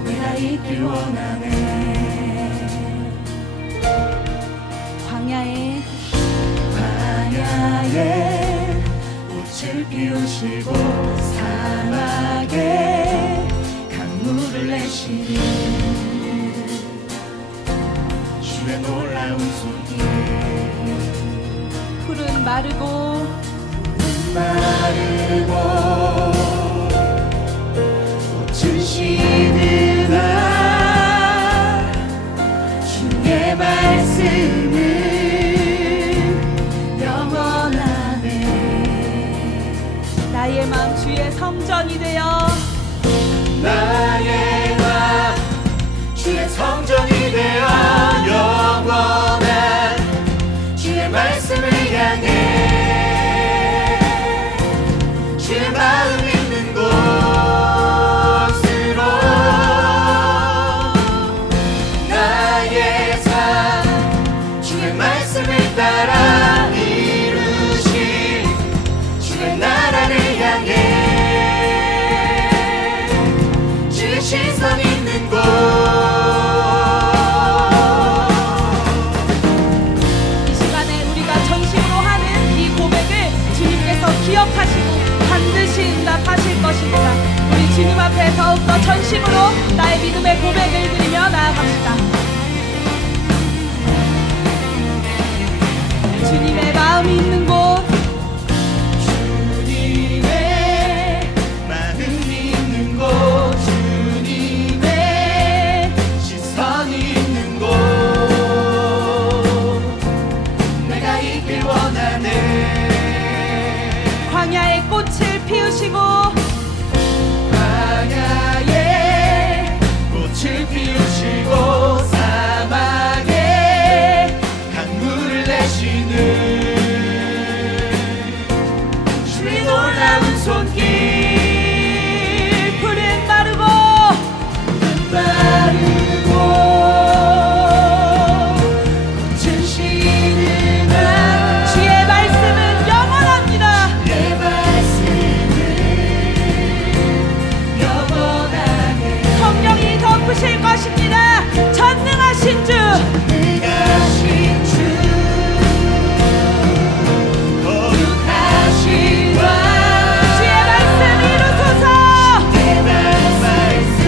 내가 있길 원하네 광야에 꽃을 피우시고 사막에 강물을 내시니 주의 놀라운 손길 푸른 마르고 꽃은 시드나 주의 말씀은 영원하네 나의 마음 주의 성전이 되어 나의 마음 주의 성전이 되어 영원한 주의 말씀을 향해 주의 마음 있는 곳으로 나의 삶 주의 말씀을 따라 이루실 주의 나라를 향해 주의 시선 있는 곳 이 시간에 우리가 전심으로 하는 이 고백을 주님께서 기억하시고 반드시 응답하실 것입니다. 우리 주님 앞에 더욱더 전심으로 나의 믿음의 고백을 드리며 나아갑시다. 주님의 마음이 있는 곳, 주님의 마음이 있는 곳 채우실 것입니다. 전능하신 주, 전능하신 주 거룩하신 왕 주의 말씀 이루소서. 내 말씀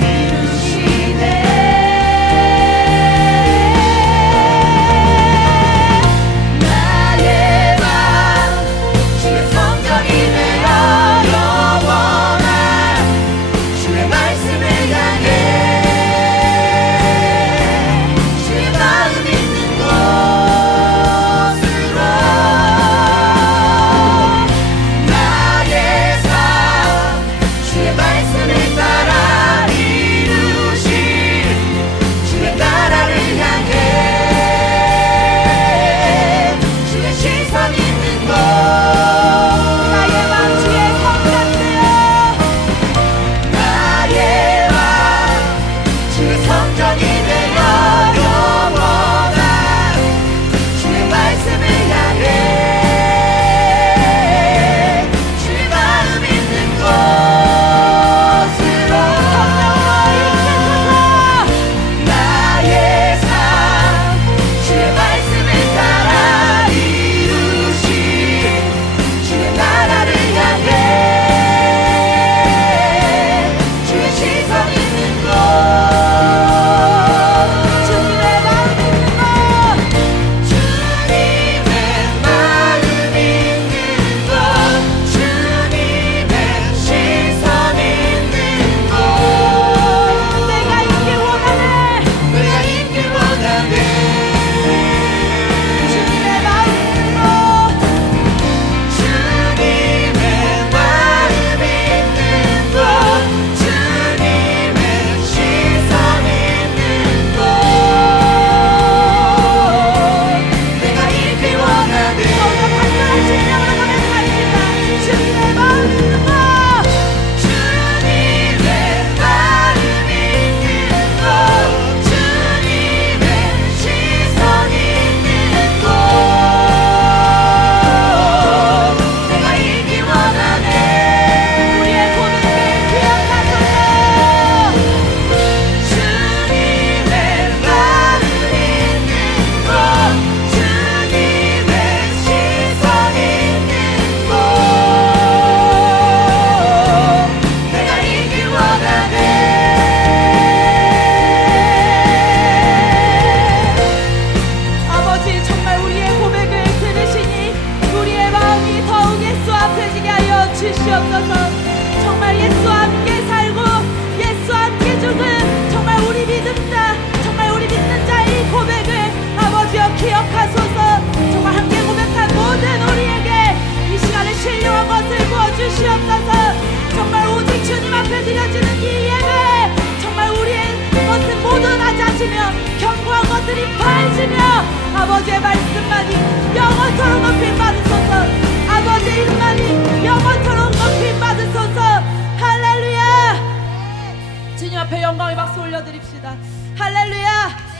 이루시네 나의 왕 주의 성전이 되어 영원한 주의 말씀을 향해 주의 마음 있는 곳으로 나의 삶 주의 말씀을 따라 이루신 주의 나라를 향해 주의 시선 있는 곳 나의 왕 주의 성전 되어 나의 왕 주의 성전이 되어 영원한 주의 말씀을 향해 주의 마음 있는 곳으로 나의 삶 주의 말씀을 따라 이루신 주의 나라를 향해 주의 시선 있는 곳 주님의 마음 있는 곳, 주님의 마음 있는 곳 주님의 시선 있는 곳 내가 있길 원하네. 내가 있길 원하네 주님의 마음 있는 곳, 주님의 마음 있는 곳 주님의 시선 있는 곳 내가 있길 원하네 더욱더 간절한 심령으로 고백합니다. 주님의 마음 있는 곳, 주님의 마음 있는 곳 주님의 시선 있는 곳 내가 있길 원하네 우리의 고백을 기억하소서. 주님의 마음 있는 곳 주님의 시선 있는 곳 내가 있길 원하네 아버지, 정말 우리의 고백을 들으시니 우리의 마음이 더욱 예수 앞에지게 하여 주시옵소서. 정말 예수와 함께 살고 예수와 함께 죽은 정말 우리 믿음자, 정말 우리 믿는 자의 이 고백을 아버지여 기억하소서. 정말 함께 고백한 모든 우리에게 이 시간에 신령한 것을 부어주시옵소서. 정말 오직 주님 앞에 드려지는 이 예배, 정말 우리의 것은 모두 낮아지며 견고한 것들이 파해지며 아버지의 말씀만이 영원토록 높임 받으소서. 아버지의 이름만이 영원토록 높임 받으소서. 할렐루야. 주님 앞에 영광의 박수 올려드립시다. 할렐루야.